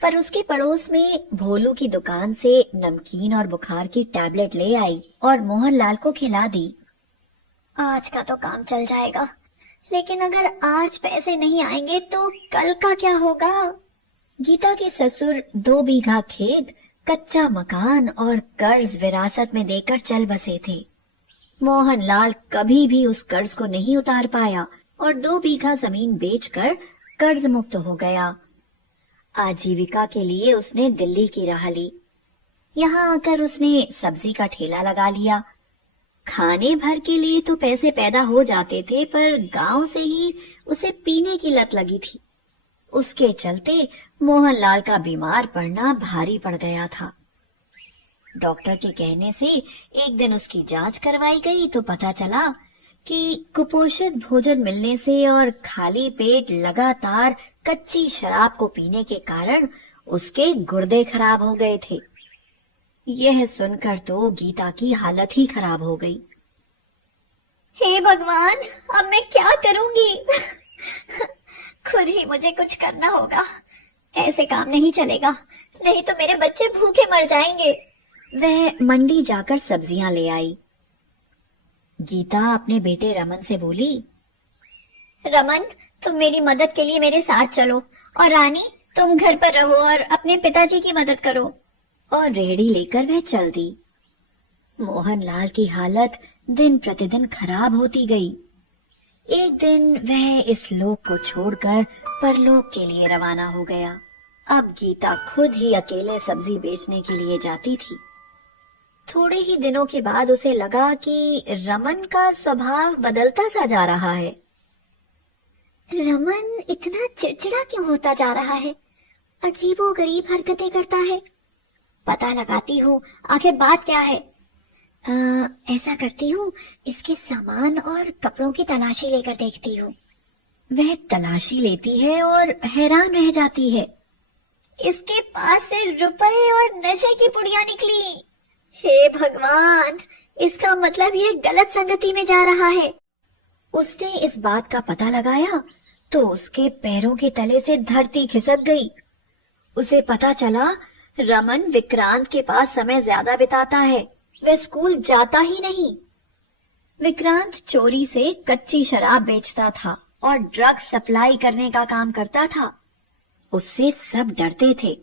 पर उसके पड़ोस में भोलू की दुकान से नमकीन और बुखार की टैबलेट ले आई और मोहनलाल को खिला दी। आज का तो काम चल जाएगा, लेकिन अगर आज पैसे नहीं आएंगे तो कल का क्या होगा। गीता के ससुर 2 बीघा खेत, कच्चा मकान और कर्ज विरासत में देकर चल बसे थे। मोहनलाल कभी भी उस कर्ज को नहीं उतार पाया और 2 बीघा जमीन बेचकर कर्ज मुक्त हो गया। आजीविका के लिए उसने दिल्ली की राह ली। यहाँ आकर उसने सब्जी का ठेला लगा लिया। खाने भर के लिए तो पैसे पैदा हो जाते थे, पर गांव से ही उसे पीने की लत लगी थी। उसके चलते मोहनलाल का बीमार पड़ना भारी पड़ गया था। डॉक्टर के कहने से एक दिन उसकी जांच करवाई गई तो पता चला कि कुपोषित भोजन मिलने से और खाली पेट लगातार कच्ची शराब को पीने के कारण उसके गुर्दे खराब हो गए थे। यह सुनकर तो गीता की हालत ही खराब हो गई। हे भगवान, अब मैं क्या करूंगी? खुद ही मुझे कुछ करना होगा। ऐसे काम नहीं चलेगा, नहीं तो मेरे बच्चे भूखे मर जाएंगे। वह मंडी जाकर सब्जियां ले आई। गीता अपने बेटे रमन से बोली, रमन, तुम मेरी मदद के लिए मेरे साथ चलो, और रानी तुम घर पर रहो और अपने पिताजी की मदद करो। और रेहड़ी लेकर वह चल दी। मोहनलाल की हालत दिन प्रतिदिन खराब होती गई। एक दिन वह इस लोक को छोड़कर परलोक के लिए रवाना हो गया। अब गीता खुद ही अकेले सब्जी बेचने के लिए जाती थी। थोड़े ही दिनों के बाद उसे लगा कि रमन का स्वभाव बदलता सा जा रहा है। रमन इतना चिड़चिड़ा क्यों होता जा रहा है? अजीबोगरीब हरकतें करता है। पता लगाती हूँ आखिर बात क्या है। ऐसा करती हूँ, इसके सामान और कपड़ों की तलाशी लेकर देखती हूँ। वह तलाशी लेती है और हैरान रह जाती है। इसके पास से रुपए और नशे की पुड़िया निकली। हे भगवान, इसका मतलब ये गलत संगति में जा रहा है। उसने इस बात का पता लगाया तो उसके पैरों के तले से धरती खिसक गई। उसे पता चला रमन विक्रांत के पास समय ज्यादा बिताता है, वह स्कूल जाता ही नहीं। विक्रांत चोरी से कच्ची शराब बेचता था और ड्रग्स सप्लाई करने का काम करता था। उससे सब डरते थे।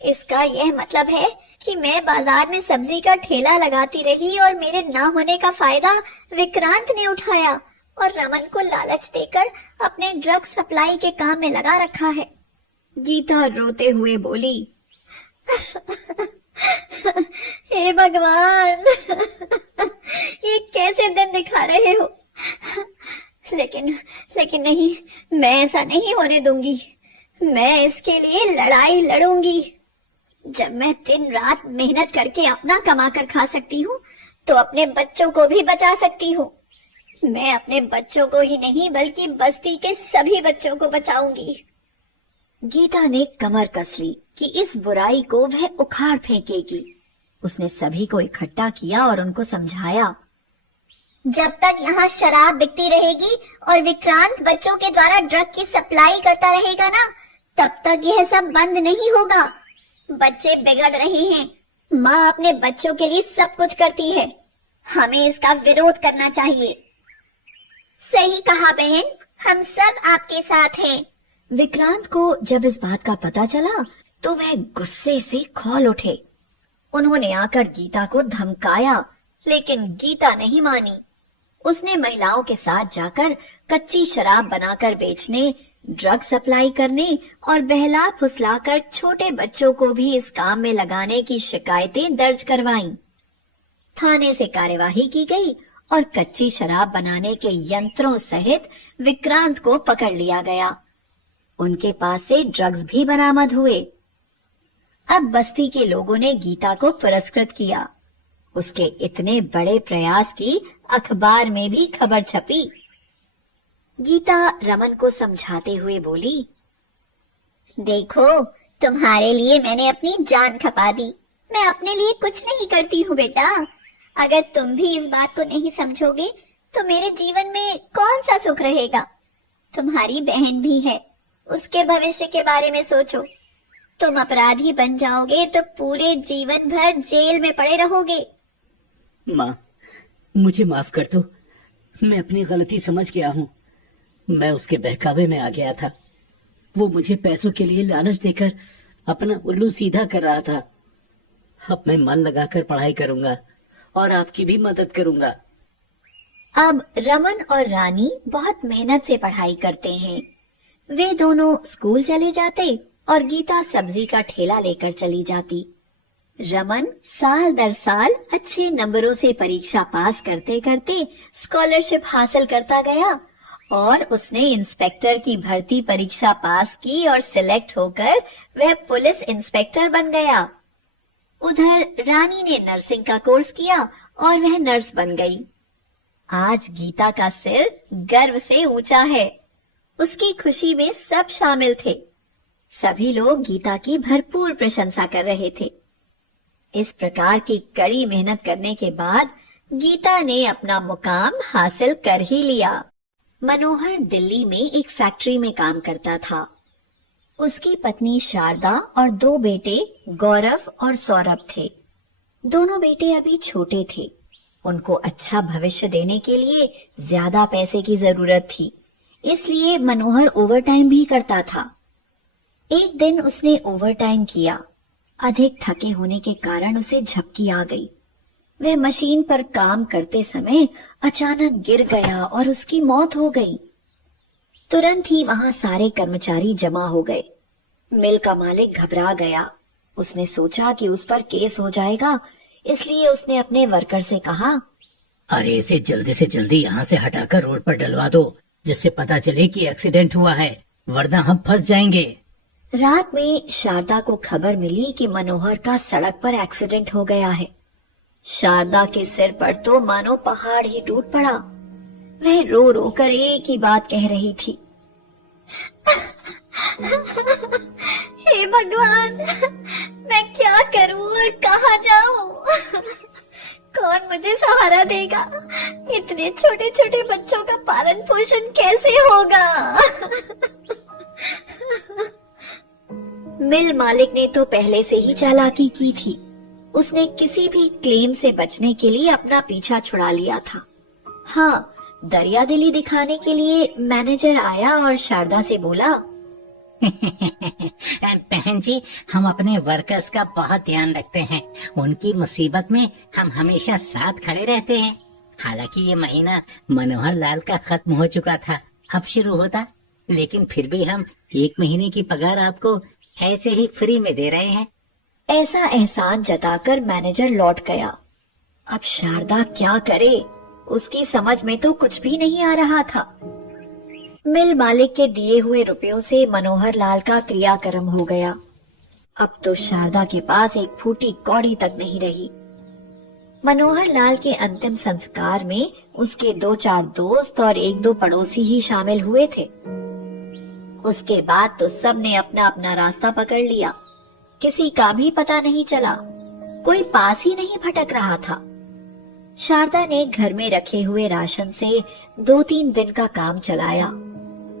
इसका यह मतलब है कि मैं बाजार में सब्जी का ठेला लगाती रही और मेरे ना होने का फायदा विक्रांत ने उठाया और रमन को लालच देकर अपने ड्रग सप्लाई के काम में लगा रखा है। गीता रोते हुए बोली, हे भगवान, ये कैसे दिन दिखा रहे हो? लेकिन नहीं, मैं ऐसा नहीं होने दूंगी। मैं इसके लिए लड़ाई लड़ूंगी। जब मैं दिन रात मेहनत करके अपना कमा कर खा सकती हूँ, तो अपने बच्चों को भी बचा सकती हूँ। मैं अपने बच्चों को ही नहीं बल्कि बस्ती के सभी बच्चों को बचाऊंगी। गीता ने कमर कस ली कि इस बुराई को वह उखाड़ फेंकेगी। उसने सभी को इकट्ठा किया और उनको समझाया, जब तक यहाँ शराब बिकती रहेगी और विक्रांत बच्चों के द्वारा ड्रग की सप्लाई करता रहेगा ना, तब तक यह सब बंद नहीं होगा। बच्चे बिगड़ रहे हैं, माँ अपने बच्चों के लिए सब कुछ करती है। हमें इसका विरोध करना चाहिए। सही कहा बहन, हम सब आपके साथ हैं। विक्रांत को जब इस बात का पता चला तो वह गुस्से से खौल उठे। उन्होंने आकर गीता को धमकाया, लेकिन गीता नहीं मानी। उसने महिलाओं के साथ जाकर कच्ची शराब बनाकर बेचने, ड्रग सप्लाई करने और बहला फुसलाकर छोटे बच्चों को भी इस काम में लगाने की शिकायतें दर्ज करवाईं। थाने से कार्यवाही की गई और कच्ची शराब बनाने के यंत्रों सहित विक्रांत को पकड़ लिया गया। उनके पास से ड्रग्स भी बरामद हुए। अब बस्ती के लोगों ने गीता को पुरस्कृत किया। उसके इतने बड़े प्रयास की अखबार में भी खबर छपी। गीता रमन को समझाते हुए बोली, देखो, तुम्हारे लिए मैंने अपनी जान खपा दी। मैं अपने लिए कुछ नहीं करती हूँ बेटा। अगर तुम भी इस बात को नहीं समझोगे तो मेरे जीवन में कौन सा सुख रहेगा? तुम्हारी बहन भी है, उसके भविष्य के बारे में सोचो। तुम अपराधी बन जाओगे तो पूरे जीवन भर जेल में पड़े रहोगे। माँ, मुझे माफ कर दो। मैं अपनी गलती समझ गया हूँ। मैं उसके बहकावे में आ गया था। वो मुझे पैसों के लिए लालच देकर अपना उल्लू सीधा कर रहा था। अब मैं मन लगाकर पढ़ाई करूंगा और आपकी भी मदद करूंगा। अब रमन और रानी बहुत मेहनत से पढ़ाई करते हैं। वे दोनों स्कूल चले जाते और गीता सब्जी का ठेला लेकर चली जाती। रमन साल दर साल अच्छे नंबरों से परीक्षा पास करते करते स्कॉलरशिप हासिल करता गया और उसने इंस्पेक्टर की भर्ती परीक्षा पास की और सिलेक्ट होकर वह पुलिस इंस्पेक्टर बन गया। उधर रानी ने नर्सिंग का कोर्स किया और वह नर्स बन गई। आज गीता का सिर गर्व से ऊंचा है। उसकी खुशी में सब शामिल थे। सभी लोग गीता की भरपूर प्रशंसा कर रहे थे। इस प्रकार की कड़ी मेहनत करने के बाद गीता ने अपना मुकाम हासिल कर ही लिया। मनोहर दिल्ली में एक फैक्ट्री में काम करता था। उसकी पत्नी शारदा और 2 बेटे गौरव और सौरभ थे। दोनों बेटे अभी छोटे थे। उनको अच्छा भविष्य देने के लिए ज्यादा पैसे की जरूरत थी, इसलिए मनोहर ओवरटाइम भी करता था। एक दिन उसने ओवरटाइम किया। अधिक थके होने के कारण उसे झपकी आ गई। वह मशीन पर काम करते समय अचानक गिर गया और उसकी मौत हो गई। तुरंत ही वहां सारे कर्मचारी जमा हो गए। मिल का मालिक घबरा गया। उसने सोचा कि उस पर केस हो जाएगा, इसलिए उसने अपने वर्कर से कहा, अरे इसे जल्दी से जल्दी यहाँ से हटाकर रोड पर डलवा दो, जिससे पता चले कि एक्सीडेंट हुआ है, वरना हम फंस जाएंगे। रात में शारदा को खबर मिली कि मनोहर का सड़क पर एक्सीडेंट हो गया है। शारदा के सिर पर तो मानो पहाड़ ही टूट पड़ा। वह रो रो कर एक ही बात कह रही थी, हे भगवान, मैं क्या करूं और कहाँ जाऊं? कौन मुझे सहारा देगा? इतने छोटे छोटे बच्चों का पालन पोषण कैसे होगा? मिल मालिक ने तो पहले से ही चालाकी की थी। उसने किसी भी क्लेम से बचने के लिए अपना पीछा छुड़ा लिया था। हाँ, दरियादिली दिखाने के लिए मैनेजर आया और शारदा से बोला, बहन जी, हम अपने वर्कर्स का बहुत ध्यान रखते हैं। उनकी मुसीबत में हम हमेशा साथ खड़े रहते हैं। हालांकि ये महीना मनोहर लाल का खत्म हो चुका था, अब शुरू होता, लेकिन फिर भी हम 1 महीने की पगार आपको ऐसे ही फ्री में दे रहे हैं। ऐसा एहसान जताकर मैनेजर लौट गया। अब शारदा क्या करे? उसकी समझ में तो कुछ भी नहीं आ रहा था। मिल मालिक के दिए हुए रुपयों से मनोहर लाल का क्रियाक्रम हो गया। अब तो शारदा के पास एक फूटी कौड़ी तक नहीं रही। मनोहर लाल के अंतिम संस्कार में उसके 2-4 दोस्त और 1-2 पड़ोसी ही शामिल हुए थे। उसके बाद तो सबने अपना अपना रास्ता पकड़ लिया। किसी का भी पता नहीं चला, कोई पास ही नहीं भटक रहा था। शारदा ने घर में रखे हुए राशन से 2-3 दिन का काम चलाया।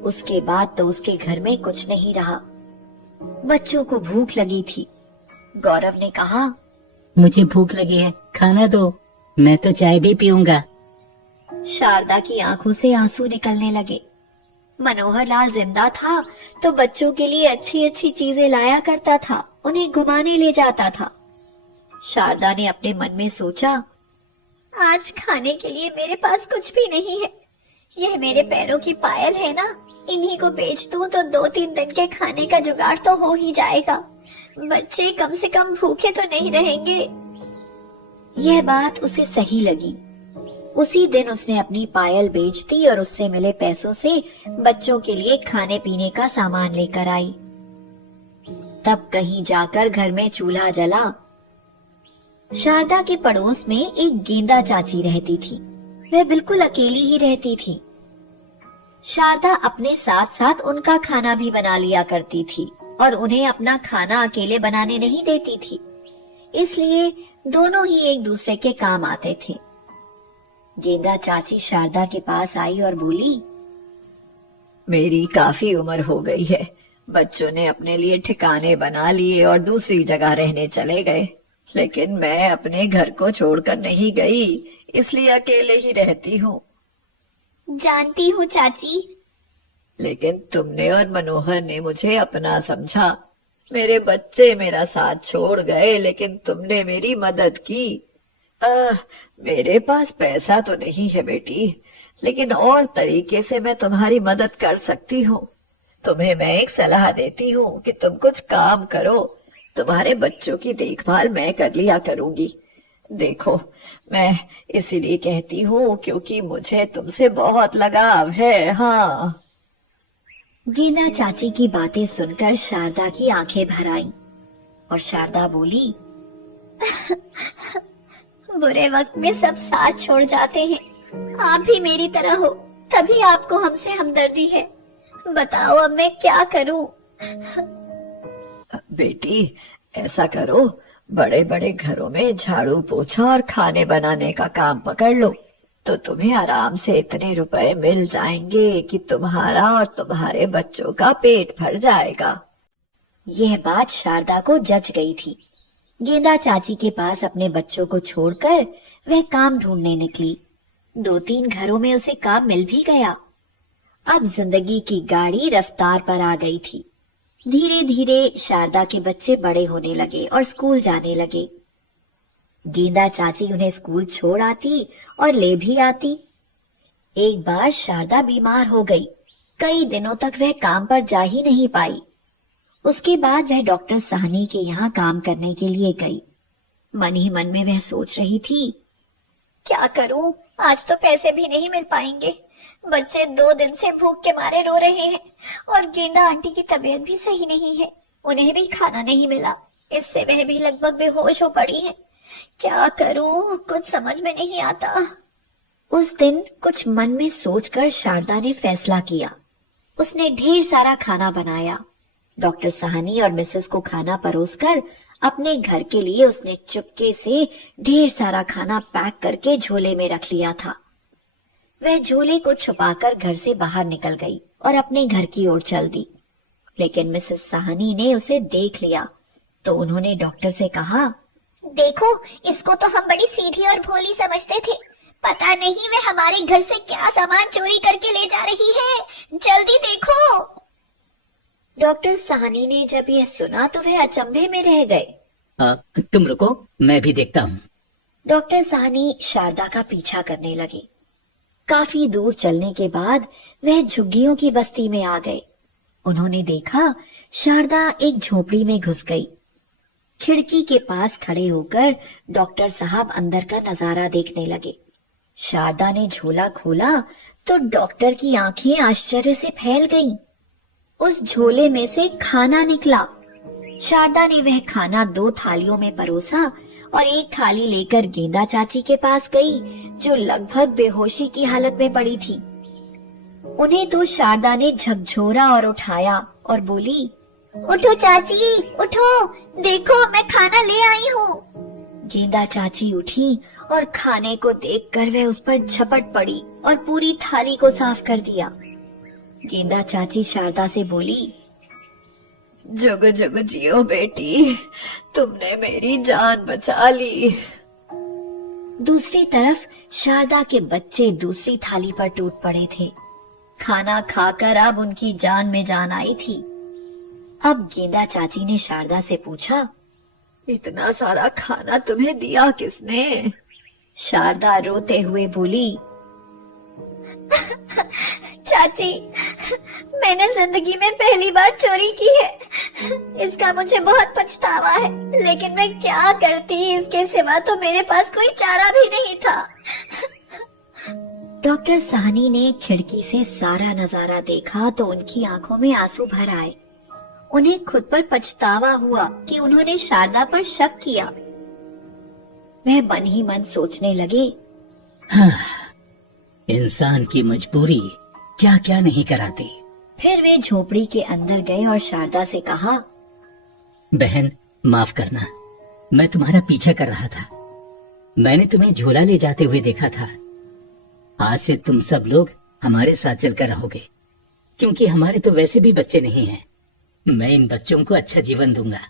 उसके बाद तो उसके घर में कुछ नहीं रहा। बच्चों को भूख लगी थी। गौरव ने कहा, मुझे भूख लगी है, खाना दो, मैं तो चाय भी पीऊंगा। शारदा की आंखों से आंसू निकलने लगे। मनोहर लाल जिंदा था तो बच्चों के लिए अच्छी अच्छी चीजें लाया करता था, उन्हें घुमाने ले जाता था। शारदा ने अपने मन में सोचा, आज खाने के लिए मेरे पास कुछ भी नहीं है। यह मेरे पैरों की पायल है ना, इन्हीं को बेच दूं तो 2-3 दिन के खाने का जुगाड़ तो हो ही जाएगा। बच्चे कम से कम भूखे तो नहीं रहेंगे। यह बात उसे सही लगी। उसी दिन उसने अपनी पायल बेच दी और उससे मिले पैसों से बच्चों के लिए खाने पीने का सामान लेकर आई। तब कहीं जाकर घर में चूल्हा जला। शारदा के पड़ोस में एक गेंदा चाची रहती थी। वह बिल्कुल अकेली ही रहती थी। शारदा अपने साथ साथ उनका खाना भी बना लिया करती थी और उन्हें अपना खाना अकेले बनाने नहीं देती थी, इसलिए दोनों ही एक दूसरे के काम आते थे। गेंदा चाची शारदा के पास आई और बोली, मेरी काफी उम्र हो गई है। बच्चों ने अपने लिए ठिकाने बना लिए और दूसरी जगह रहने चले गए, लेकिन मैं अपने घर को छोड़कर नहीं गई, इसलिए अकेले ही रहती हूँ। जानती हूँ चाची। लेकिन तुमने और मनोहर ने मुझे अपना समझा। मेरे बच्चे मेरा साथ छोड़ गए, लेकिन तुमने मेरी मदद की। मेरे पास पैसा तो नहीं है बेटी, लेकिन और तरीके से मैं तुम्हारी मदद कर सकती हूँ। तुम्हें मैं एक सलाह देती हूँ कि तुम कुछ काम करो। तुम्हारे बच्चों की देखभाल मैं कर लिया करूंगी। देखो, मैं इसीलिए कहती हूँ क्योंकि मुझे तुमसे बहुत लगाव है। हाँ। गेंदा चाची की बातें सुनकर शारदा की आंखें भर आईं और शारदा बोली, बुरे वक्त में सब साथ छोड़ जाते हैं। आप भी मेरी तरह हो, तभी आपको हमसे हमदर्दी है। बताओ अब मैं क्या करूं? बेटी, ऐसा करो, बड़े बड़े घरों में झाड़ू पोछा और खाने बनाने का काम पकड़ लो, तो तुम्हें आराम से इतने रुपए मिल जाएंगे कि तुम्हारा और तुम्हारे बच्चों का पेट भर जाएगा। यह बात शारदा को जच गई थी। गेंदा चाची के पास अपने बच्चों को छोड़कर वह काम ढूंढने निकली। 2-3 घरों में उसे काम मिल भी गया। अब जिंदगी की गाड़ी रफ्तार पर आ गई थी। धीरे धीरे शारदा के बच्चे बड़े होने लगे और स्कूल जाने लगे। गेंदा चाची उन्हें स्कूल छोड़ आती और ले भी आती। एक बार शारदा बीमार हो गई। कई दिनों तक वह काम पर जा ही नहीं पाई। उसके बाद वह डॉक्टर साहनी के यहाँ काम करने के लिए गई। मन ही मन में वह सोच रही थी, क्या करूं, आज तो पैसे भी नहीं मिल पाएंगे। बच्चे 2 दिन से भूख के मारे रो रहे हैं और गेंदा आंटी की तबीयत भी सही नहीं है। उन्हें भी खाना नहीं मिला, इससे वह भी लगभग बेहोश हो पड़ी है। क्या करूं, कुछ समझ में नहीं आता। उस दिन कुछ मन में सोचकर शारदा ने फैसला किया। उसने ढेर सारा खाना बनाया। डॉक्टर साहनी और मिसेस को खाना परोसकर अपने घर के लिए उसने चुपके से ढेर सारा खाना पैक करके झोले में रख लिया था। वह झोले को छुपाकर घर से बाहर निकल गई और अपने घर की ओर चल दी। लेकिन मिसेस साहनी ने उसे देख लिया तो उन्होंने डॉक्टर से कहा, देखो, इसको तो हम बड़ी सीधी और भोली समझते थे। पता नहीं वह हमारे घर से क्या सामान चोरी करके ले जा रही है। जल्दी देखो। डॉक्टर साहनी ने जब यह सुना तो वह अचंभे में रह गए। तुम रुको, मैं भी देखता हूँ। डॉक्टर साहनी शारदा का पीछा करने लगे। काफी दूर चलने के बाद वह झुग्गियों की बस्ती में आ गए। उन्होंने देखा शारदा एक झोपड़ी में घुस गई। खिड़की के पास खड़े होकर डॉक्टर साहब अंदर का नजारा देखने लगे। शारदा ने झोला खोला तो डॉक्टर की आंखें आश्चर्य से फैल गईं। उस झोले में से खाना निकला। शारदा ने वह खाना 2 थालियों में परोसा और एक थाली लेकर गेंदा चाची के पास गई, जो लगभग बेहोशी की हालत में पड़ी थी। उन्हें तो शारदा ने झकझोरा और उठाया और बोली, उठो चाची, उठो, देखो मैं खाना ले आई हूँ। गेंदा चाची उठी और खाने को देखकर वह उस पर झपट पड़ी और पूरी थाली को साफ कर दिया। गेंदा चाची शारदा से बोली, जुग जुग जियो बेटी, तुमने मेरी जान बचा ली। दूसरी तरफ शारदा के बच्चे दूसरी थाली पर टूट पड़े थे। खाना खाकर अब उनकी जान में जान आई थी। अब गेंदा चाची ने शारदा से पूछा, इतना सारा खाना तुम्हें दिया किसने? शारदा रोते हुए बोली, चाची, मैंने जिंदगी में पहली बार चोरी की है। इसका मुझे बहुत पछतावा है, लेकिन मैं क्या करती, इसके सिवा तो मेरे पास कोई चारा भी नहीं था। डॉक्टर साहनी ने खिड़की से सारा नजारा देखा तो उनकी आंखों में आंसू भर आए। उन्हें खुद पर पछतावा हुआ कि उन्होंने शारदा पर शक किया। वह मन ही मन सोचने लगे, हाँ, इंसान की मजबूरी क्या क्या नहीं कराती। फिर वे झोपड़ी के अंदर गए और शारदा से कहा, बहन, माफ करना, मैं तुम्हारा पीछा कर रहा था। मैंने तुम्हें झोला ले जाते हुए देखा था। आज से तुम सब लोग हमारे साथ चलकर रहोगे, क्योंकि हमारे तो वैसे भी बच्चे नहीं हैं। मैं इन बच्चों को अच्छा जीवन दूंगा,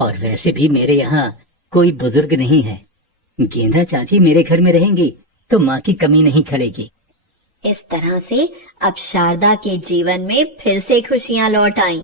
और वैसे भी मेरे यहाँ कोई बुजुर्ग नहीं है। गेंदा चाची मेरे घर में रहेंगी तो माँ की कमी नहीं खलेगी। इस तरह से अब शारदा के जीवन में फिर से खुशियां लौट आईं।